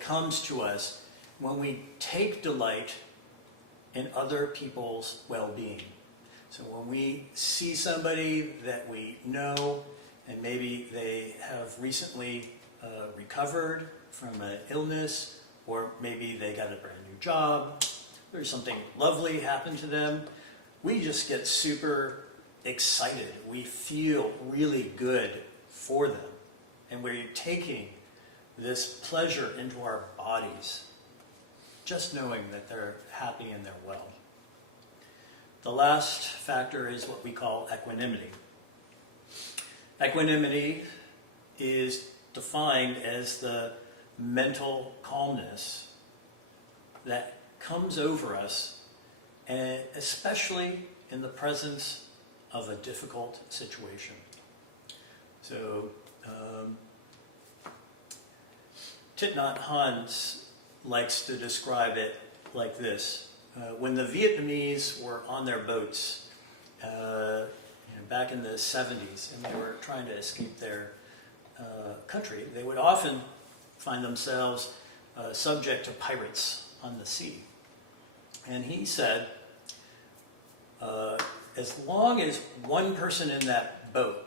comes to us when we take delight in other people's well-being. So when we see somebody that we know, and maybe they have recently recovered from an illness, or maybe they got a brand new job, there's something lovely happened to them, we just get super excited. We feel really good for them. And we're taking this pleasure into our bodies, just knowing that they're happy and they're well. The last factor is what we call equanimity. Equanimity is defined as the mental calmness that comes over us, and especially in the presence of a difficult situation. So, Thich Nhat Hanh likes to describe it like this. When the Vietnamese were on their boats back in the 70s, and they were trying to escape their country, they would often find themselves subject to pirates on the sea. And he said, as long as one person in that boat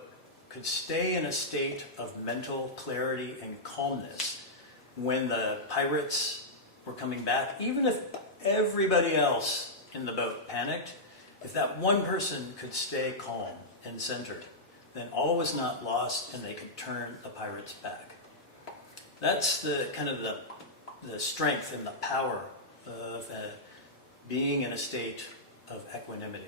could stay in a state of mental clarity and calmness when the pirates were coming back, even if everybody else in the boat panicked, if that one person could stay calm and centered, then all was not lost and they could turn the pirates back. That's the kind of the strength and the power of being in a state of equanimity.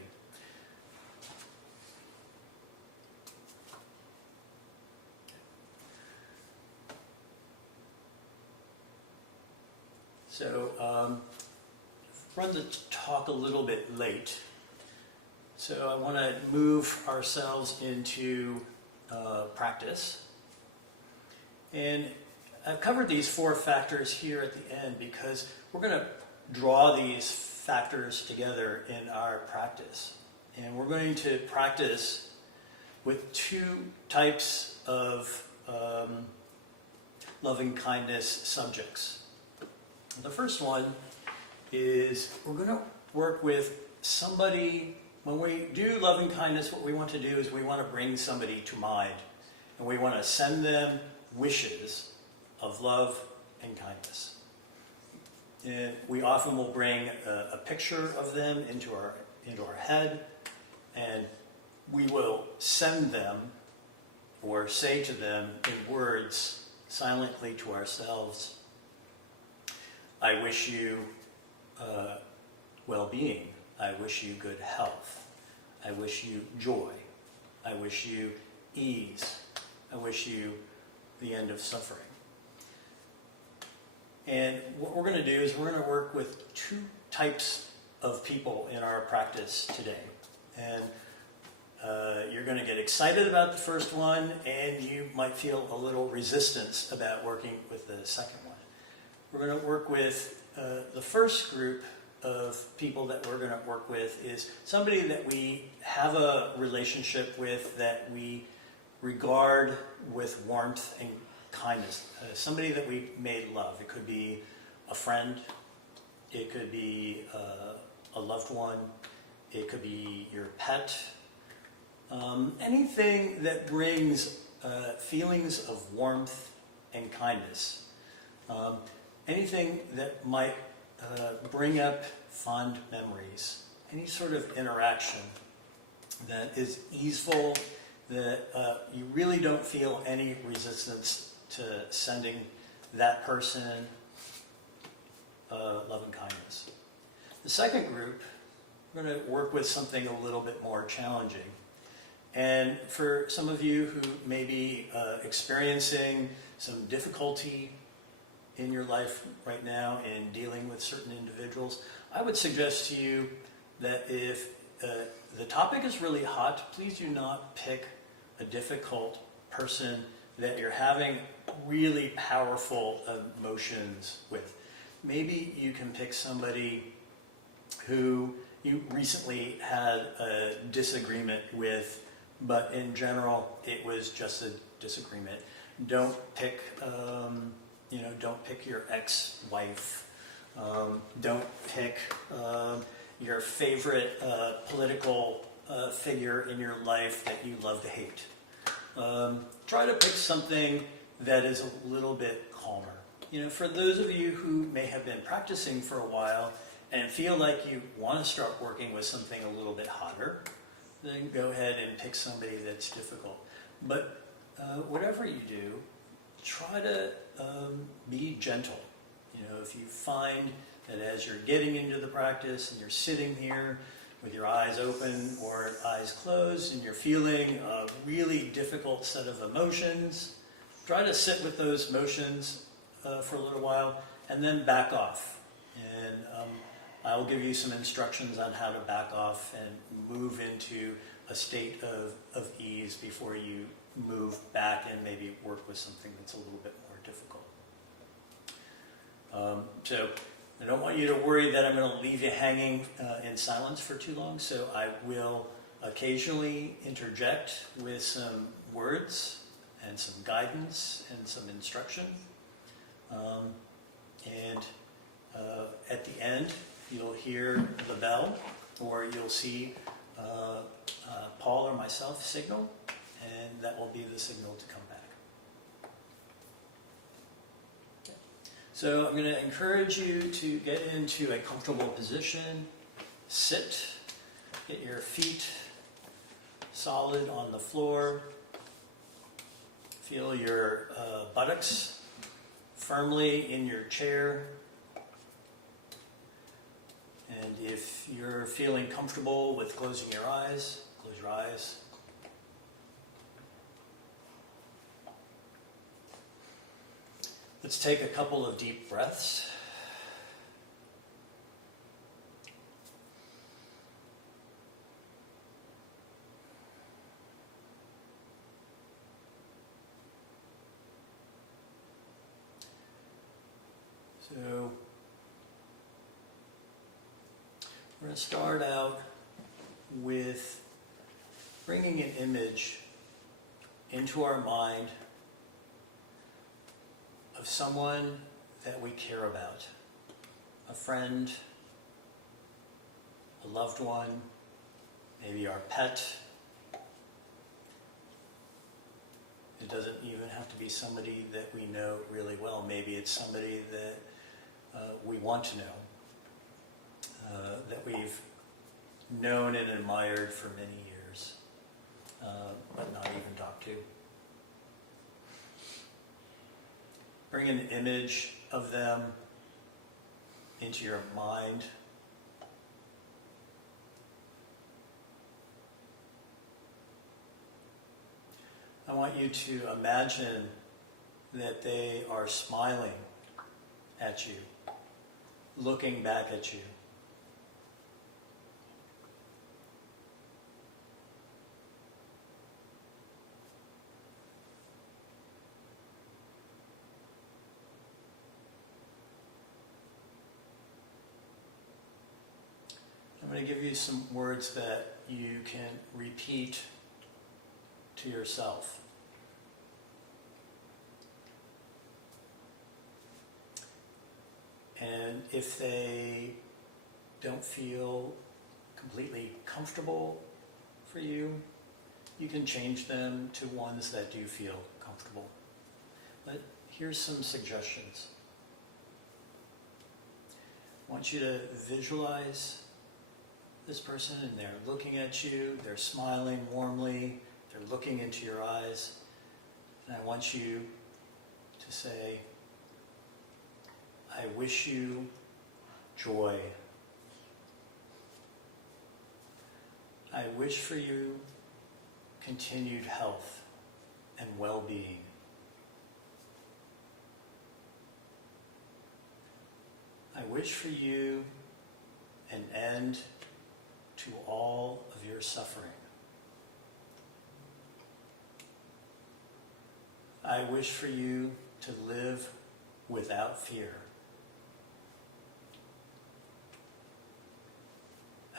So, run the talk a little bit late. So I want to move ourselves into practice. And I've covered these 4 factors here at the end because we're going to draw these factors together in our practice. And we're going to practice with 2 types of loving kindness subjects. The first one is we're going to work with somebody. When we do loving kindness, what we want to do is we want to bring somebody to mind. And we want to send them wishes of love and kindness. And we often will bring a picture of them into our head, and we will send them or say to them in words silently to ourselves, I wish you well-being. I wish you good health. I wish you joy. I wish you ease. I wish you the end of suffering. And what we're going to do is we're going to work with two types of people in our practice today. And you're going to get excited about the first one, and you might feel a little resistance about working with the second one. We're going to work with the first group of people that we're going to work with is somebody that we have a relationship with, that we regard with warmth and kindness. Somebody that we made love. It could be a friend, it could be a loved one, it could be your pet. Anything that brings feelings of warmth and kindness. Anything that might bring up fond memories. Any sort of interaction that is easeful, that you really don't feel any resistance to sending that person love and kindness. The second group, we're going to work with something a little bit more challenging. And for some of you who may be experiencing some difficulty in your life right now in dealing with certain individuals, I would suggest to you that if the topic is really hot, please do not pick a difficult person that you're having really powerful emotions with. Maybe you can pick somebody who you recently had a disagreement with, but in general, it was just a disagreement. Don't pick, don't pick your ex-wife. Don't pick your favorite political figure in your life that you love to hate. Try to pick something that is a little bit calmer. For those of you who may have been practicing for a while and feel like you want to start working with something a little bit hotter, then go ahead and pick somebody that's difficult. But whatever you do, try to be gentle. If you find that as you're getting into the practice and you're sitting here with your eyes open or eyes closed and you're feeling a really difficult set of emotions, try to sit with those emotions for a little while and then back off. And I'll give you some instructions on how to back off and move into a state of ease before you move back and maybe work with something that's a little bit more difficult. So I don't want you to worry that I'm going to leave you hanging in silence for too long, so I will occasionally interject with some words and some guidance and some instruction. At the end, you'll hear the bell, or you'll see Paul or myself signal, and that will be the signal to come back. So I'm going to encourage you to get into a comfortable position, sit, get your feet solid on the floor, feel your buttocks firmly in your chair. And if you're feeling comfortable with closing your eyes, close your eyes. Let's take a couple of deep breaths. So we're going to start out with bringing an image into our mind of someone that we care about, a friend, a loved one, maybe our pet. It doesn't even have to be somebody that we know really well. Maybe it's somebody that we want to know, that we've known and admired for many years, but not even talked to. Bring an image of them into your mind. I want you to imagine that they are smiling at you, looking back at you. I'm going to give you some words that you can repeat to yourself. And if they don't feel completely comfortable for you, you can change them to ones that do feel comfortable. But here's some suggestions. I want you to visualize this person, and they're looking at you, they're smiling warmly, they're looking into your eyes, and I want you to say, I wish you joy. I wish for you continued health and well-being. I wish for you an end to all of your suffering. I wish for you to live without fear.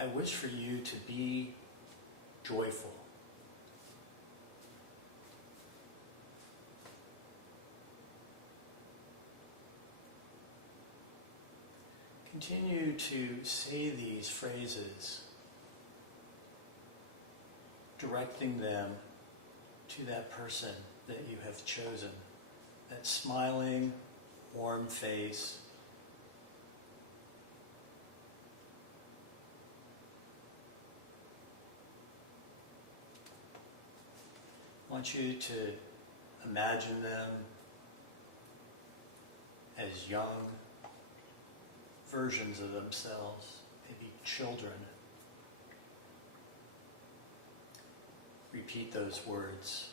I wish for you to be joyful. Continue to say these phrases, directing them to that person that you have chosen, that smiling, warm face. I want you to imagine them as young versions of themselves, maybe children. Repeat those words.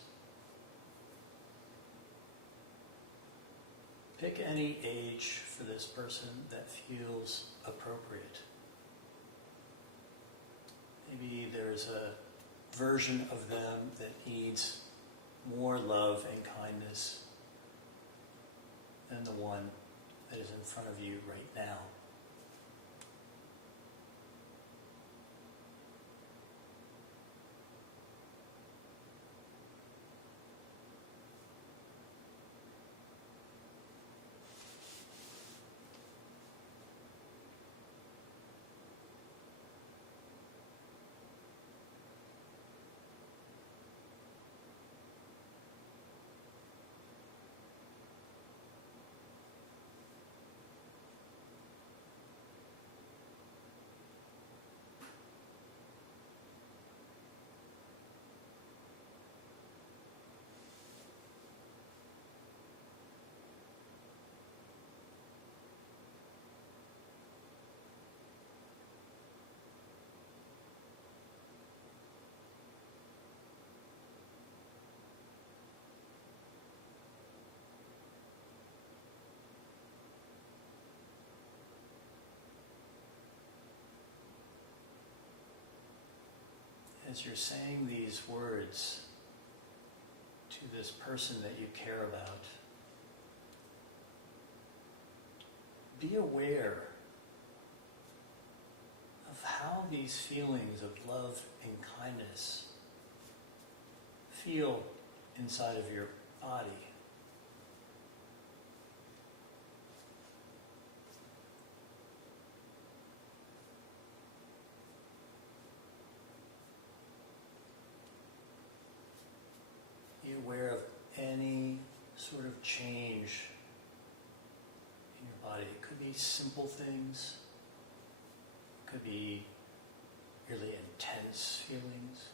Pick any age for this person that feels appropriate. Maybe there's a version of them that needs more love and kindness than the one that is in front of you right now. As you're saying these words to this person that you care about, be aware of how these feelings of love and kindness feel inside of your body. Be aware of any sort of change in your body. It could be simple things. It could be really intense feelings.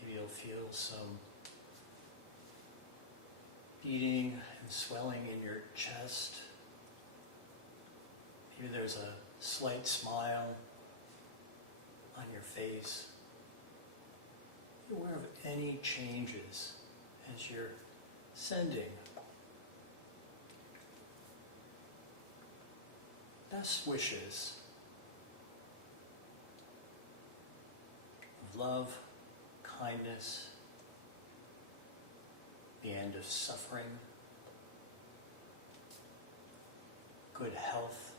Maybe you'll feel some beating and swelling in your chest. Maybe there's a slight smile on your face. Be aware of any changes as you're sending best wishes of love, kindness, the end of suffering, good health,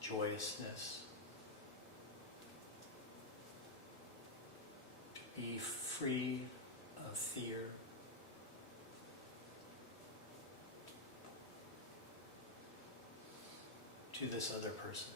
joyousness, to be free of fear, to this other person.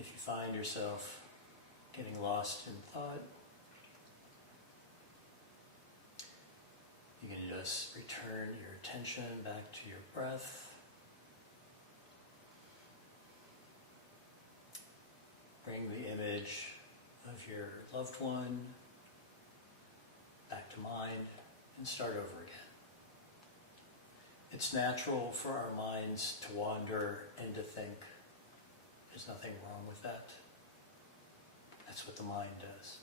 If you find yourself getting lost in thought, you can just return your attention back to your breath. Bring the image of your loved one back to mind and start over again. It's natural for our minds to wander and to think. There's nothing wrong with that. That's what the mind does.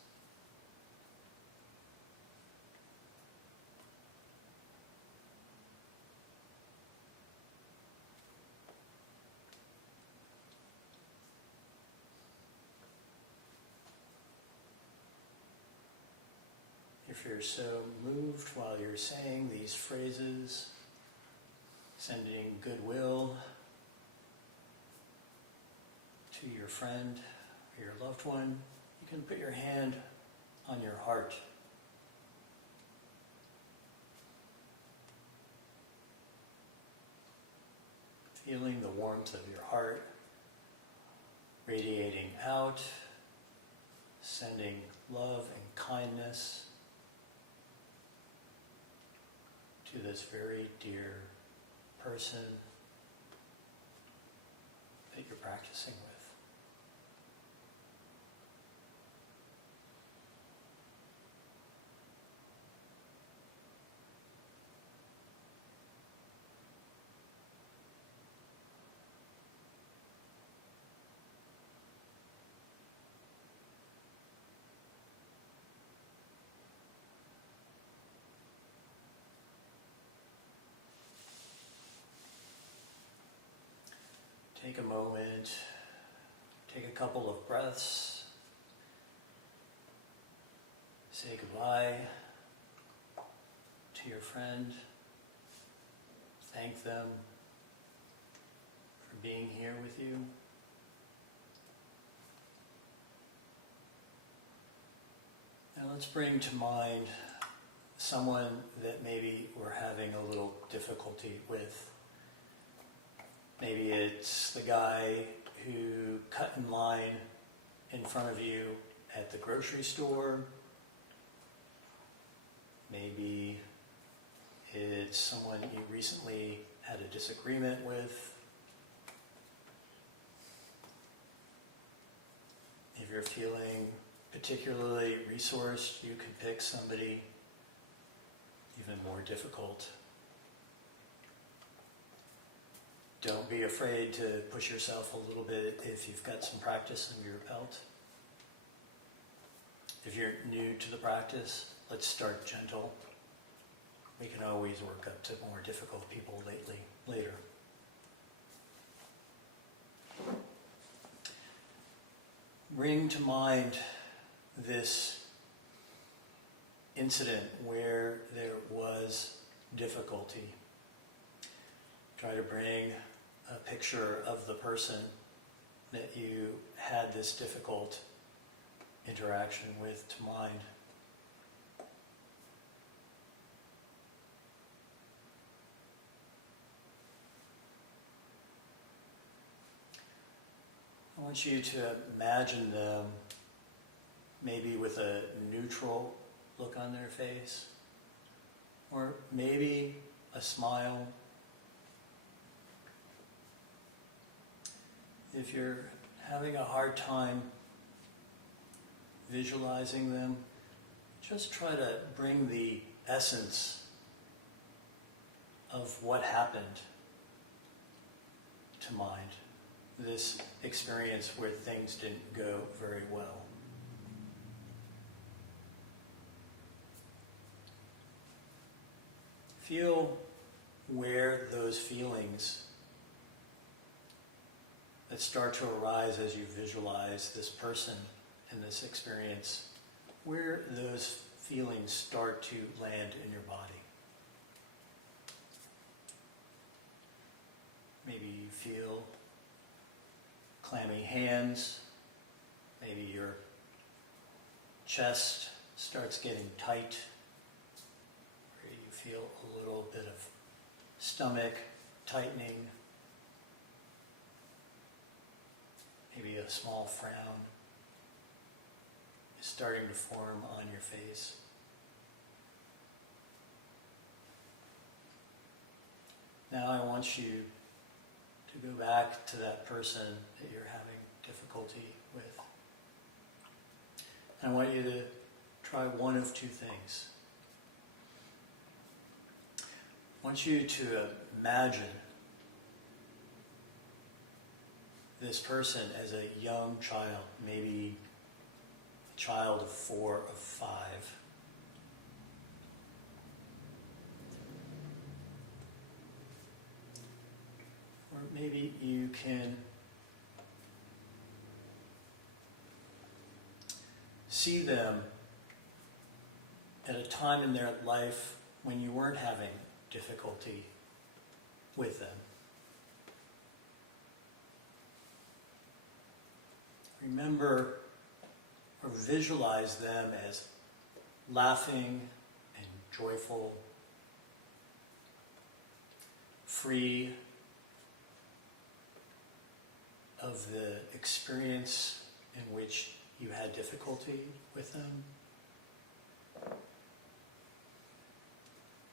If you're so moved while you're saying these phrases, sending goodwill to your friend or your loved one, you can put your hand on your heart. Feeling the warmth of your heart radiating out, sending love and kindness to this very dear person that you're practicing with. Take a moment, take a couple of breaths, say goodbye to your friend, thank them for being here with you. Now let's bring to mind someone that maybe we're having a little difficulty with. Maybe it's the guy who cut in line in front of you at the grocery store. Maybe it's someone you recently had a disagreement with you're feeling particularly resourced, you can pick somebody even more difficult. Don't be afraid to push yourself a little bit if you've got some practice under your belt. If you're new to the practice, let's start gentle. We can always work up to more difficult people later. Bring to mind this incident where there was difficulty. Try to bring a picture of the person that you had this difficult interaction with to mind. I want you to imagine them maybe with a neutral look on their face, or maybe a smile. If you're having a hard time visualizing them, just try to bring the essence of what happened to mind. This experience where things didn't go very well. Feel where those feelings that start to arise as you visualize this person and this experience, where those feelings start to land in your body. Maybe you feel clammy hands, maybe your chest starts getting tight, or you feel a little bit of stomach tightening, maybe a small frown is starting to form on your face. Now I want you to go back to that person that you're having difficulty with. And I want you to try one of two things. I want you to imagine this person as a young child, maybe a child of 4 or 5. Or maybe you can see them at a time in their life when you weren't having difficulty with them. Remember or visualize them as laughing and joyful, free of the experience in which you had difficulty with them.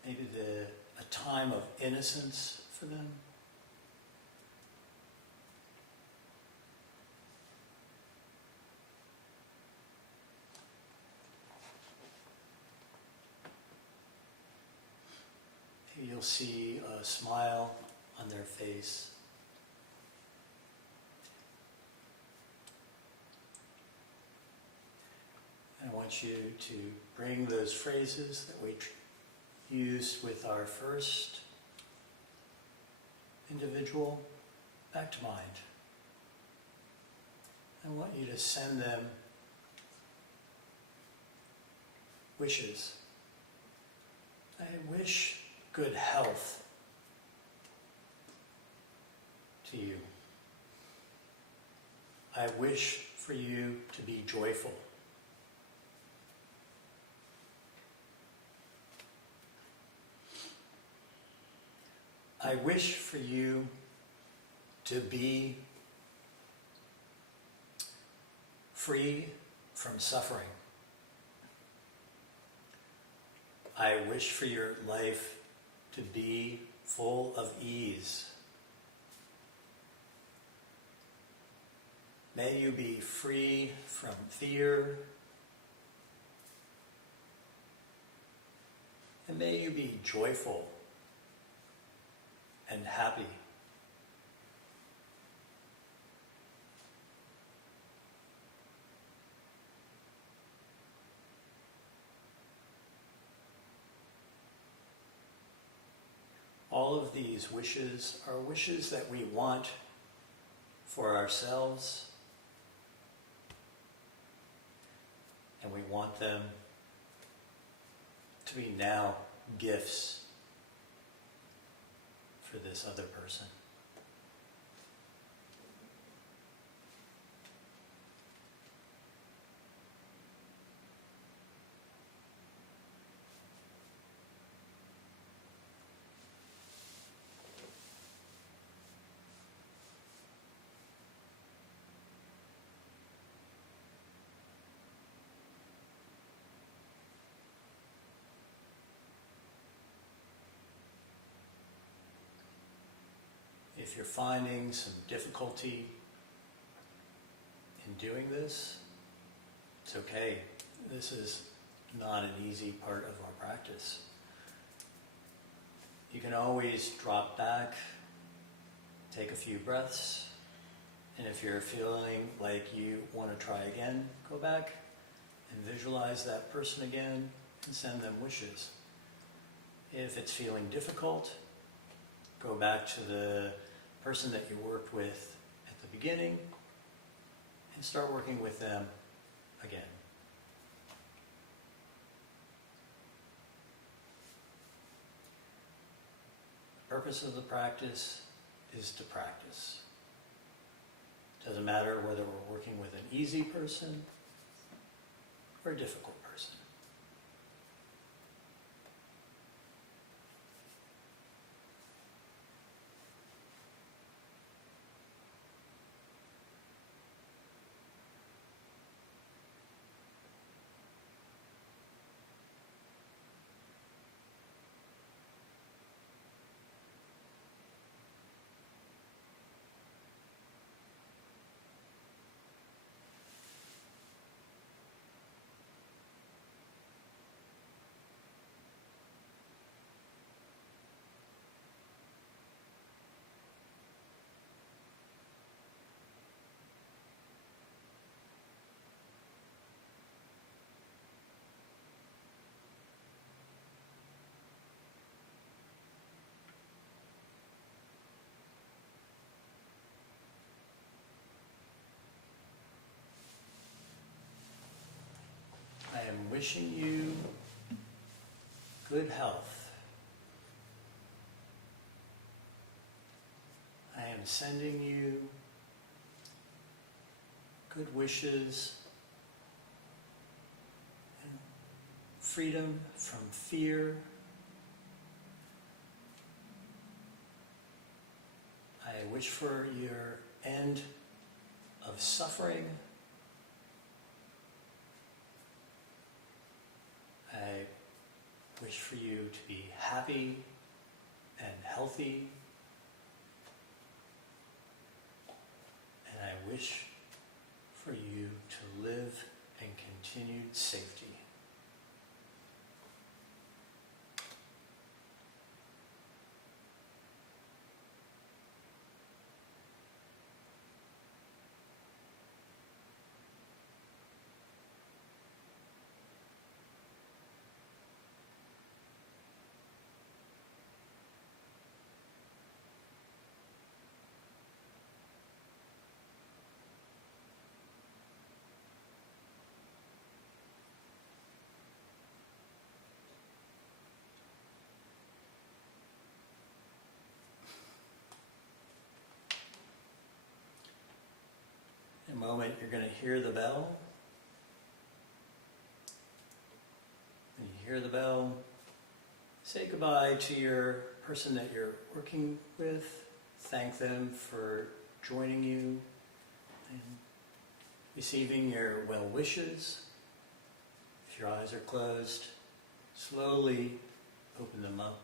Maybe a time of innocence for them. Maybe you'll see a smile on their face. I want you to bring those phrases that we used with our first individual back to mind. I want you to send them wishes. I wish good health to you. I wish for you to be joyful. I wish for you to be free from suffering. I wish for your life to be full of ease. May you be free from fear. And may you be joyful and happy. All of these wishes are wishes that we want for ourselves, and we want them to be now gifts for this other person. If you're finding some difficulty in doing this, it's okay. This is not an easy part of our practice. You can always drop back, take a few breaths, and if you're feeling like you want to try again, go back and visualize that person again and send them wishes. If it's feeling difficult, go back to the person that you worked with at the beginning and start working with them again. The purpose of the practice is to practice. Doesn't matter whether we're working with an easy person or a difficult person. I am wishing you good health. I am sending you good wishes and freedom from fear. I wish for your end of suffering. I wish for you to be happy and healthy. And I wish for you to live in continued safety. In a moment, you're going to hear the bell. When you hear the bell, say goodbye to your person that you're working with. Thank them for joining you and receiving your well wishes. If your eyes are closed, slowly open them up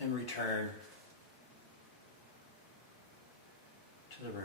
and return to to the room.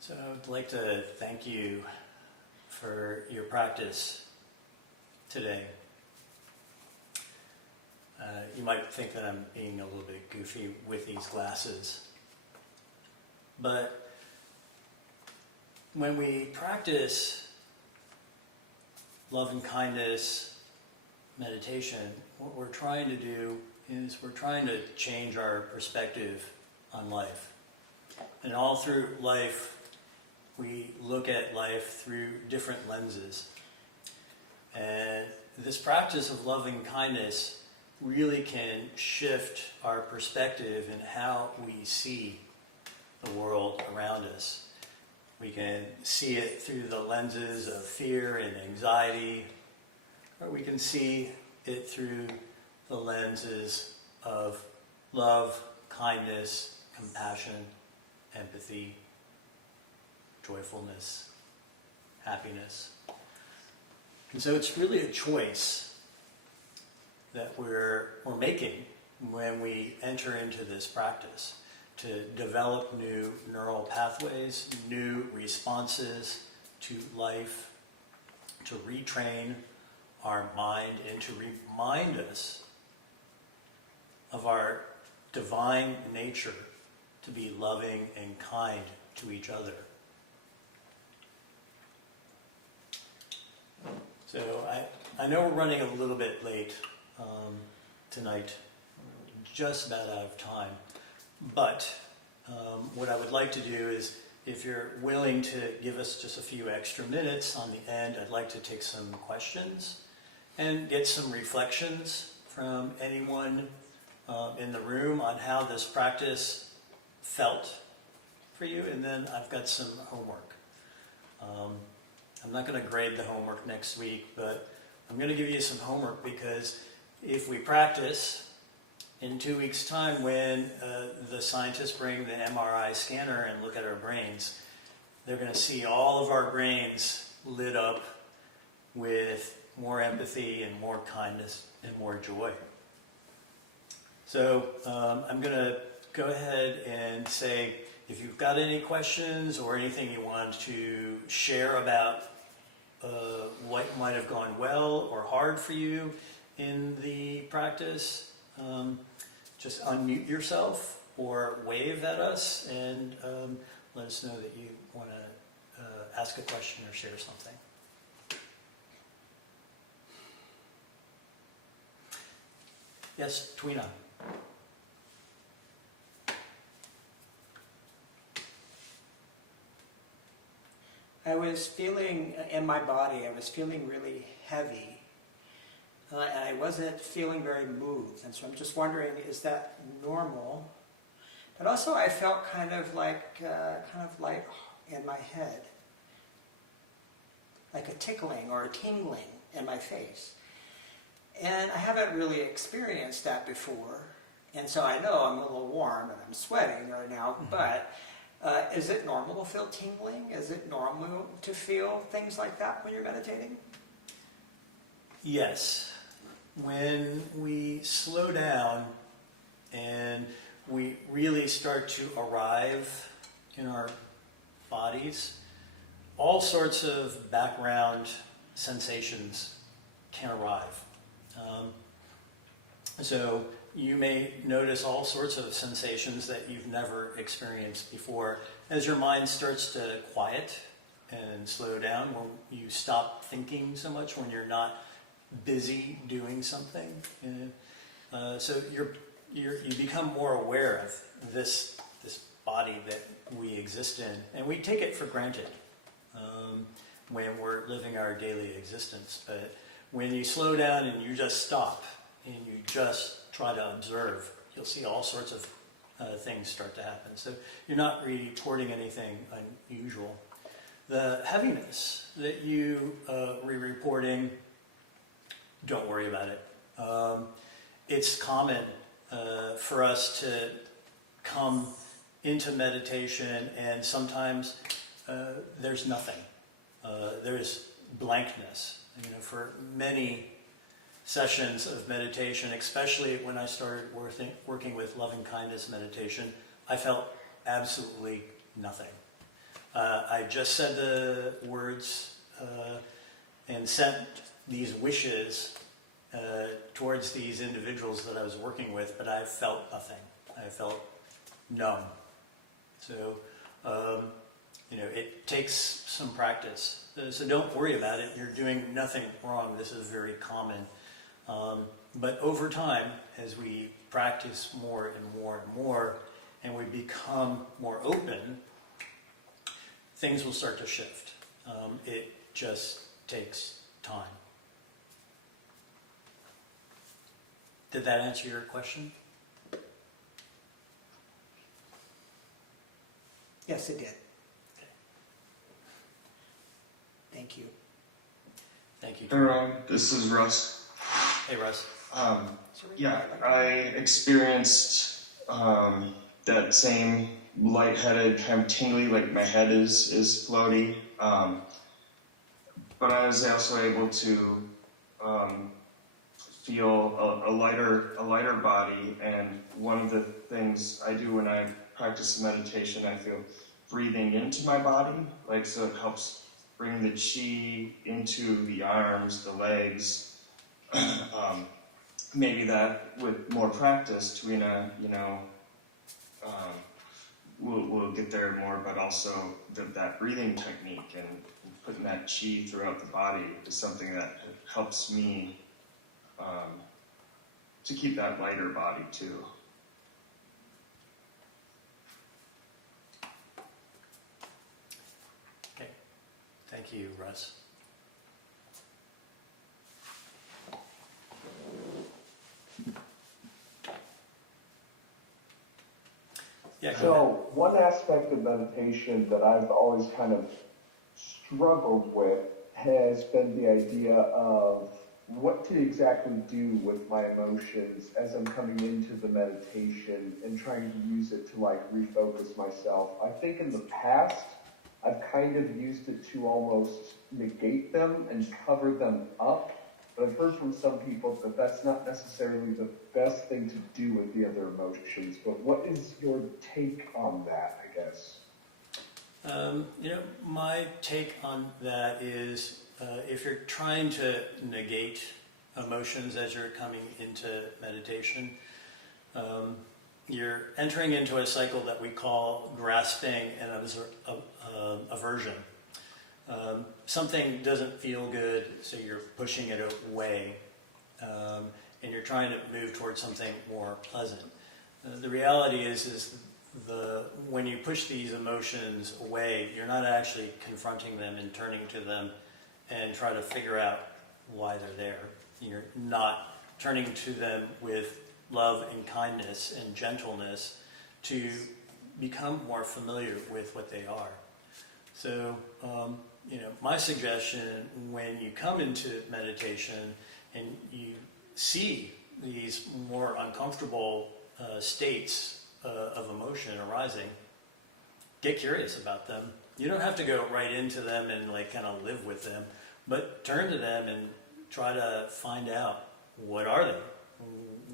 So I'd like to thank you for your practice today. You might think that I'm being a little bit goofy with these glasses, but when we practice love and kindness meditation, what we're trying to do is we're trying to change our perspective on life. And all through life, we look at life through different lenses. And this practice of loving kindness really can shift our perspective in how we see the world around us. We can see it through the lenses of fear and anxiety, or we can see it through the lenses of love, kindness, compassion, empathy, joyfulness, happiness. And so it's really a choice that we're making when we enter into this practice to develop new neural pathways, new responses to life, to retrain our mind and to remind us of our divine nature to be loving and kind to each other. So I know we're running a little bit late tonight, just about out of time, but what I would like to do is, if you're willing to give us just a few extra minutes on the end, I'd like to take some questions and get some reflections from anyone in the room on how this practice felt for you, and then I've got some homework. I'm not going to grade the homework next week, but I'm going to give you some homework, because if we practice, in 2 weeks' time when the scientists bring the MRI scanner and look at our brains, they're going to see all of our brains lit up with more empathy and more kindness and more joy. So I'm going to go ahead and say, if you've got any questions or anything you want to share about what might have gone well or hard for you in the practice, just unmute yourself or wave at us and let us know that you want to ask a question or share something. Yes, Twina. I was feeling in my body, I was feeling really heavy. And I wasn't feeling very moved. And so I'm just wondering, is that normal? But also I felt kind of light in my head. Like a tickling or a tingling in my face. And I haven't really experienced that before. And so I know I'm a little warm and I'm sweating right now, but is it normal to feel tingling? Is it normal to feel things like that when you're meditating? Yes. When we slow down and we really start to arrive in our bodies, all sorts of background sensations can arrive. So you may notice all sorts of sensations that you've never experienced before as your mind starts to quiet and slow down, when you stop thinking so much, when you're not busy doing something. So you become more aware of this body that we exist in, and we take it for granted. when we're living our daily existence. But when you slow down and you just stop and you just try to observe, you'll see all sorts of things start to happen. So you're not reporting anything unusual. The heaviness that you were reporting, don't worry about it. It's common for us to come into meditation and sometimes there's nothing. There's blankness. You know, for many sessions of meditation, especially when I started working with loving kindness meditation, I felt absolutely nothing. I just said the words and sent these wishes towards these individuals that I was working with, but I felt nothing. I felt numb. So, it takes some practice. So don't worry about it. You're doing nothing wrong. This is very common. But over time, as we practice more and more and more, and we become more open, things will start to shift. It just takes time. Did that answer your question? Yes, it did. Thank you. Thank you. Hey Ron, this is Russ. Hey, Russ. Yeah, I experienced that same lightheaded, kind of tingly, like my head is floaty. But I was also able to feel a lighter body. And one of the things I do when I practice meditation, I feel breathing into my body, like so it helps bring the chi into the arms, the legs. Maybe that with more practice, Twina, we'll get there more, but also that breathing technique and putting that chi throughout the body is something that helps me to keep that lighter body too. Okay. Thank you, Russ. Yeah, go ahead. So one aspect of meditation that I've always kind of struggled with has been the idea of what to exactly do with my emotions as I'm coming into the meditation and trying to use it to like refocus myself. I think in the past, I've kind of used it to almost negate them and cover them up. But I've heard from some people that that's not necessarily the best thing to do with the other emotions. But what is your take on that, I guess? My take on that is if you're trying to negate emotions as you're coming into meditation, you're entering into a cycle that we call grasping and aversion. Something doesn't feel good, so you're pushing it away, and you're trying to move towards something more pleasant. The reality is when you push these emotions away, you're not actually confronting them and turning to them and try to figure out why they're there. You're not turning to them with love and kindness and gentleness to become more familiar with what they are. So, my suggestion when you come into meditation and you see these more uncomfortable states of emotion arising, get curious about them. You don't have to go right into them and kind of live with them, but turn to them and try to find out what are they,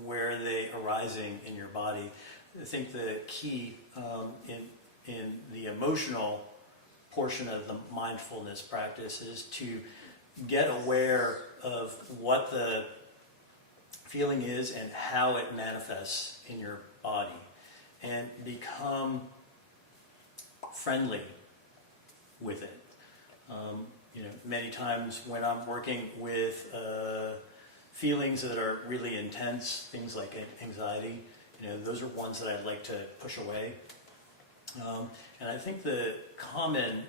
where are they arising in your body. I think the key in the emotional portion of the mindfulness practice is to get aware of what the feeling is and how it manifests in your body, and become friendly with it. Many times when I'm working with feelings that are really intense, things like anxiety, those are ones that I'd like to push away. And I think the common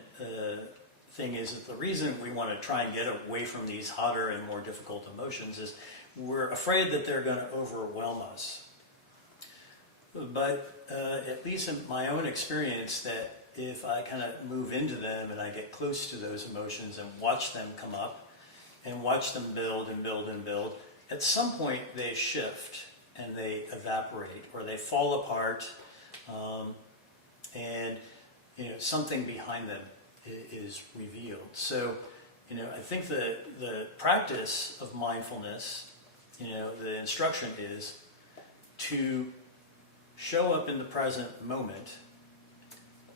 thing is that the reason we want to try and get away from these hotter and more difficult emotions is we're afraid that they're going to overwhelm us. But at least in my own experience, that if I kind of move into them and I get close to those emotions and watch them come up and watch them build and build and build, at some point they shift and they evaporate or they fall apart, and something behind them is revealed. So I think the practice of mindfulness, the instruction is to show up in the present moment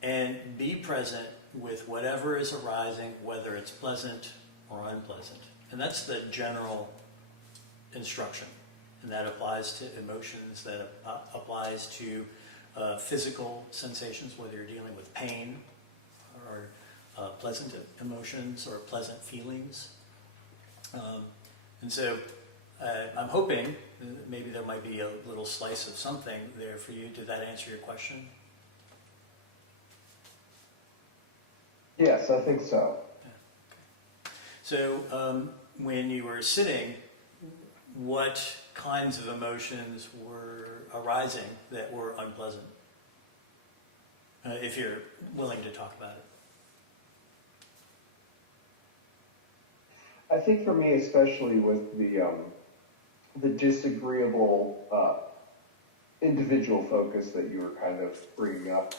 and be present with whatever is arising, whether it's pleasant or unpleasant. And that's the general instruction. And that applies to emotions, that applies to physical sensations, whether you're dealing with pain or pleasant emotions or pleasant feelings. And so I'm hoping maybe there might be a little slice of something there for you. Did that answer your question? Yes, I think so. So when you were sitting, what kinds of emotions were arising that were unpleasant? If you're willing to talk about it. I think for me, especially with the disagreeable individual focus that you were kind of bringing up,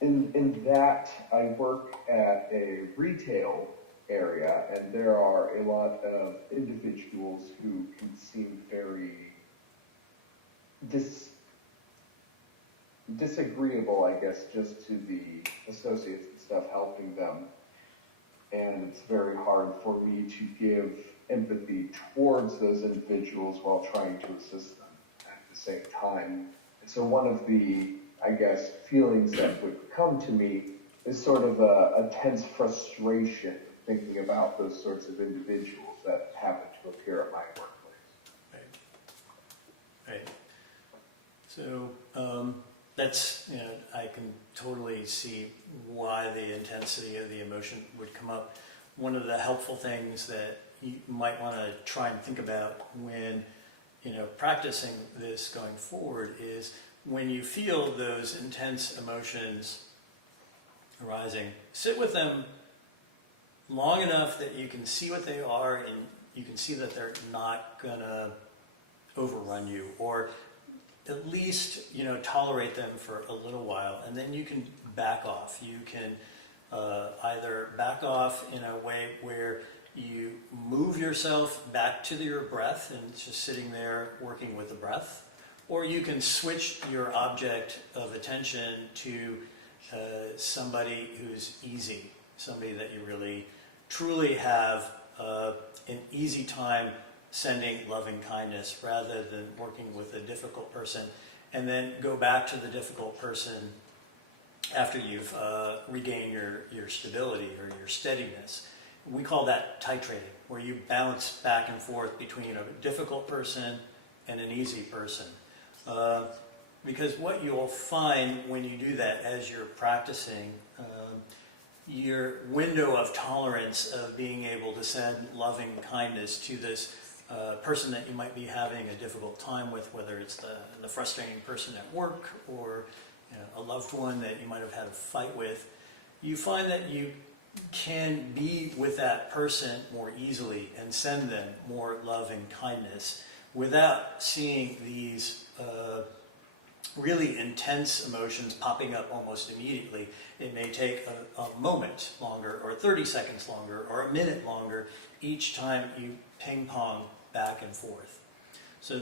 in that I work at a retail area, and there are a lot of individuals who can seem very disagreeable, I guess, just to the associates and stuff helping them. And it's very hard for me to give empathy towards those individuals while trying to assist them at the same time. And so one of the, I guess, feelings that would come to me is sort of a tense frustration thinking about those sorts of individuals that happen to appear at my workplace. Right. So that's, I can totally see why the intensity of the emotion would come up. One of the helpful things that you might want to try and think about when, practicing this going forward is when you feel those intense emotions arising, sit with them long enough that you can see what they are and you can see that they're not going to overrun you, or at least tolerate them for a little while, and then you can back off. You can either back off in a way where you move yourself back to your breath and just sitting there working with the breath, or you can switch your object of attention to somebody who's easy, somebody that you really truly have an easy time sending loving kindness rather than working with a difficult person, and then go back to the difficult person after you've regained your stability or your steadiness. We call that titrating, where you bounce back and forth between a difficult person and an easy person. Because what you'll find when you do that as you're practicing, your window of tolerance of being able to send loving kindness to this person that you might be having a difficult time with, whether it's the frustrating person at work or a loved one that you might have had a fight with, you find that you can be with that person more easily and send them more love and kindness without seeing these really intense emotions popping up almost immediately. It may take a moment longer, or 30 seconds longer, or a minute longer each time you ping pong back and forth. So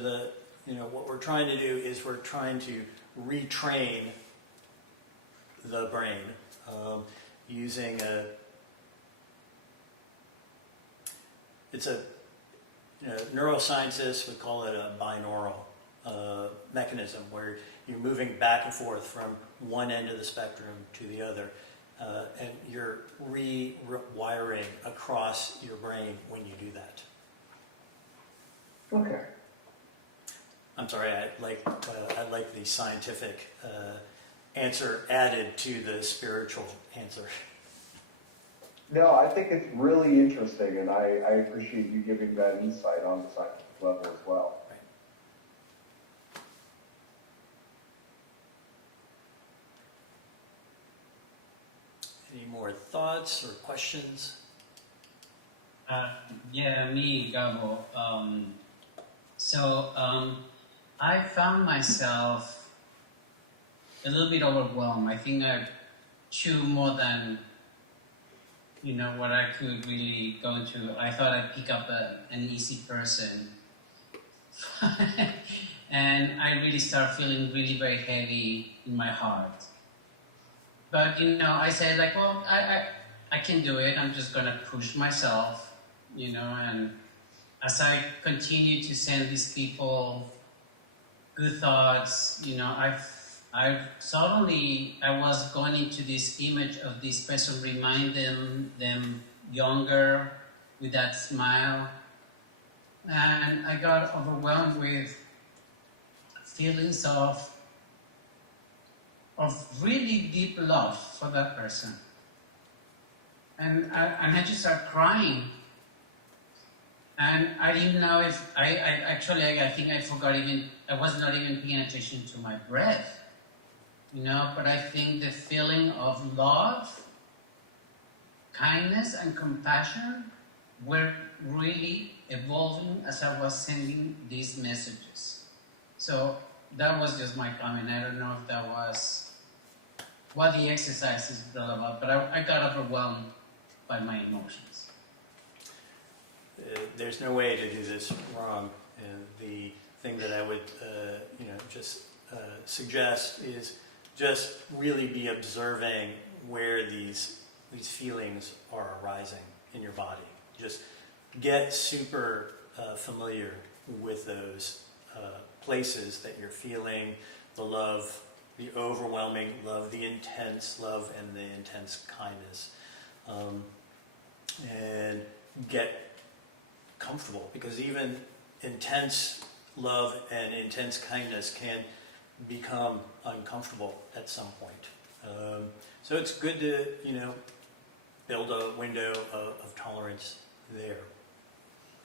what we're trying to do is we're trying to retrain the brain using neuroscientists would call it a binaural mechanism, where you're moving back and forth from one end of the spectrum to the other, and you're rewiring across your brain when you do that. Okay. I'm sorry, I like the scientific answer added to the spiritual answer. No, I think it's really interesting, and I appreciate you giving that insight on the scientific level as well. Any more thoughts or questions? Yeah, me, Gabo. I found myself a little bit overwhelmed. I think I chew more than what I could really go into. I thought I'd pick up an easy person, and I really start feeling really very heavy in my heart. But I said like, well, I can do it. I'm just gonna push myself, and as I continue to send these people good thoughts, I suddenly I was going into this image of this person, reminding them younger with that smile, and I got overwhelmed with feelings of really deep love for that person, and I just started crying. And I didn't know if I think I forgot I was not even paying attention to my breath, but I think the feeling of love, kindness, and compassion were really evolving as I was sending these messages. So that was just my comment. I don't know if that was what the exercise is all about, but I got overwhelmed by my emotions. There's no way to do this wrong. And the thing that I would, just suggest is just really be observing where these feelings are arising in your body. Just get super familiar with those places that you're feeling the love, the overwhelming love, the intense love, and the intense kindness, and get comfortable, because even intense love and intense kindness can become uncomfortable at some point. So it's good to build a window of tolerance there.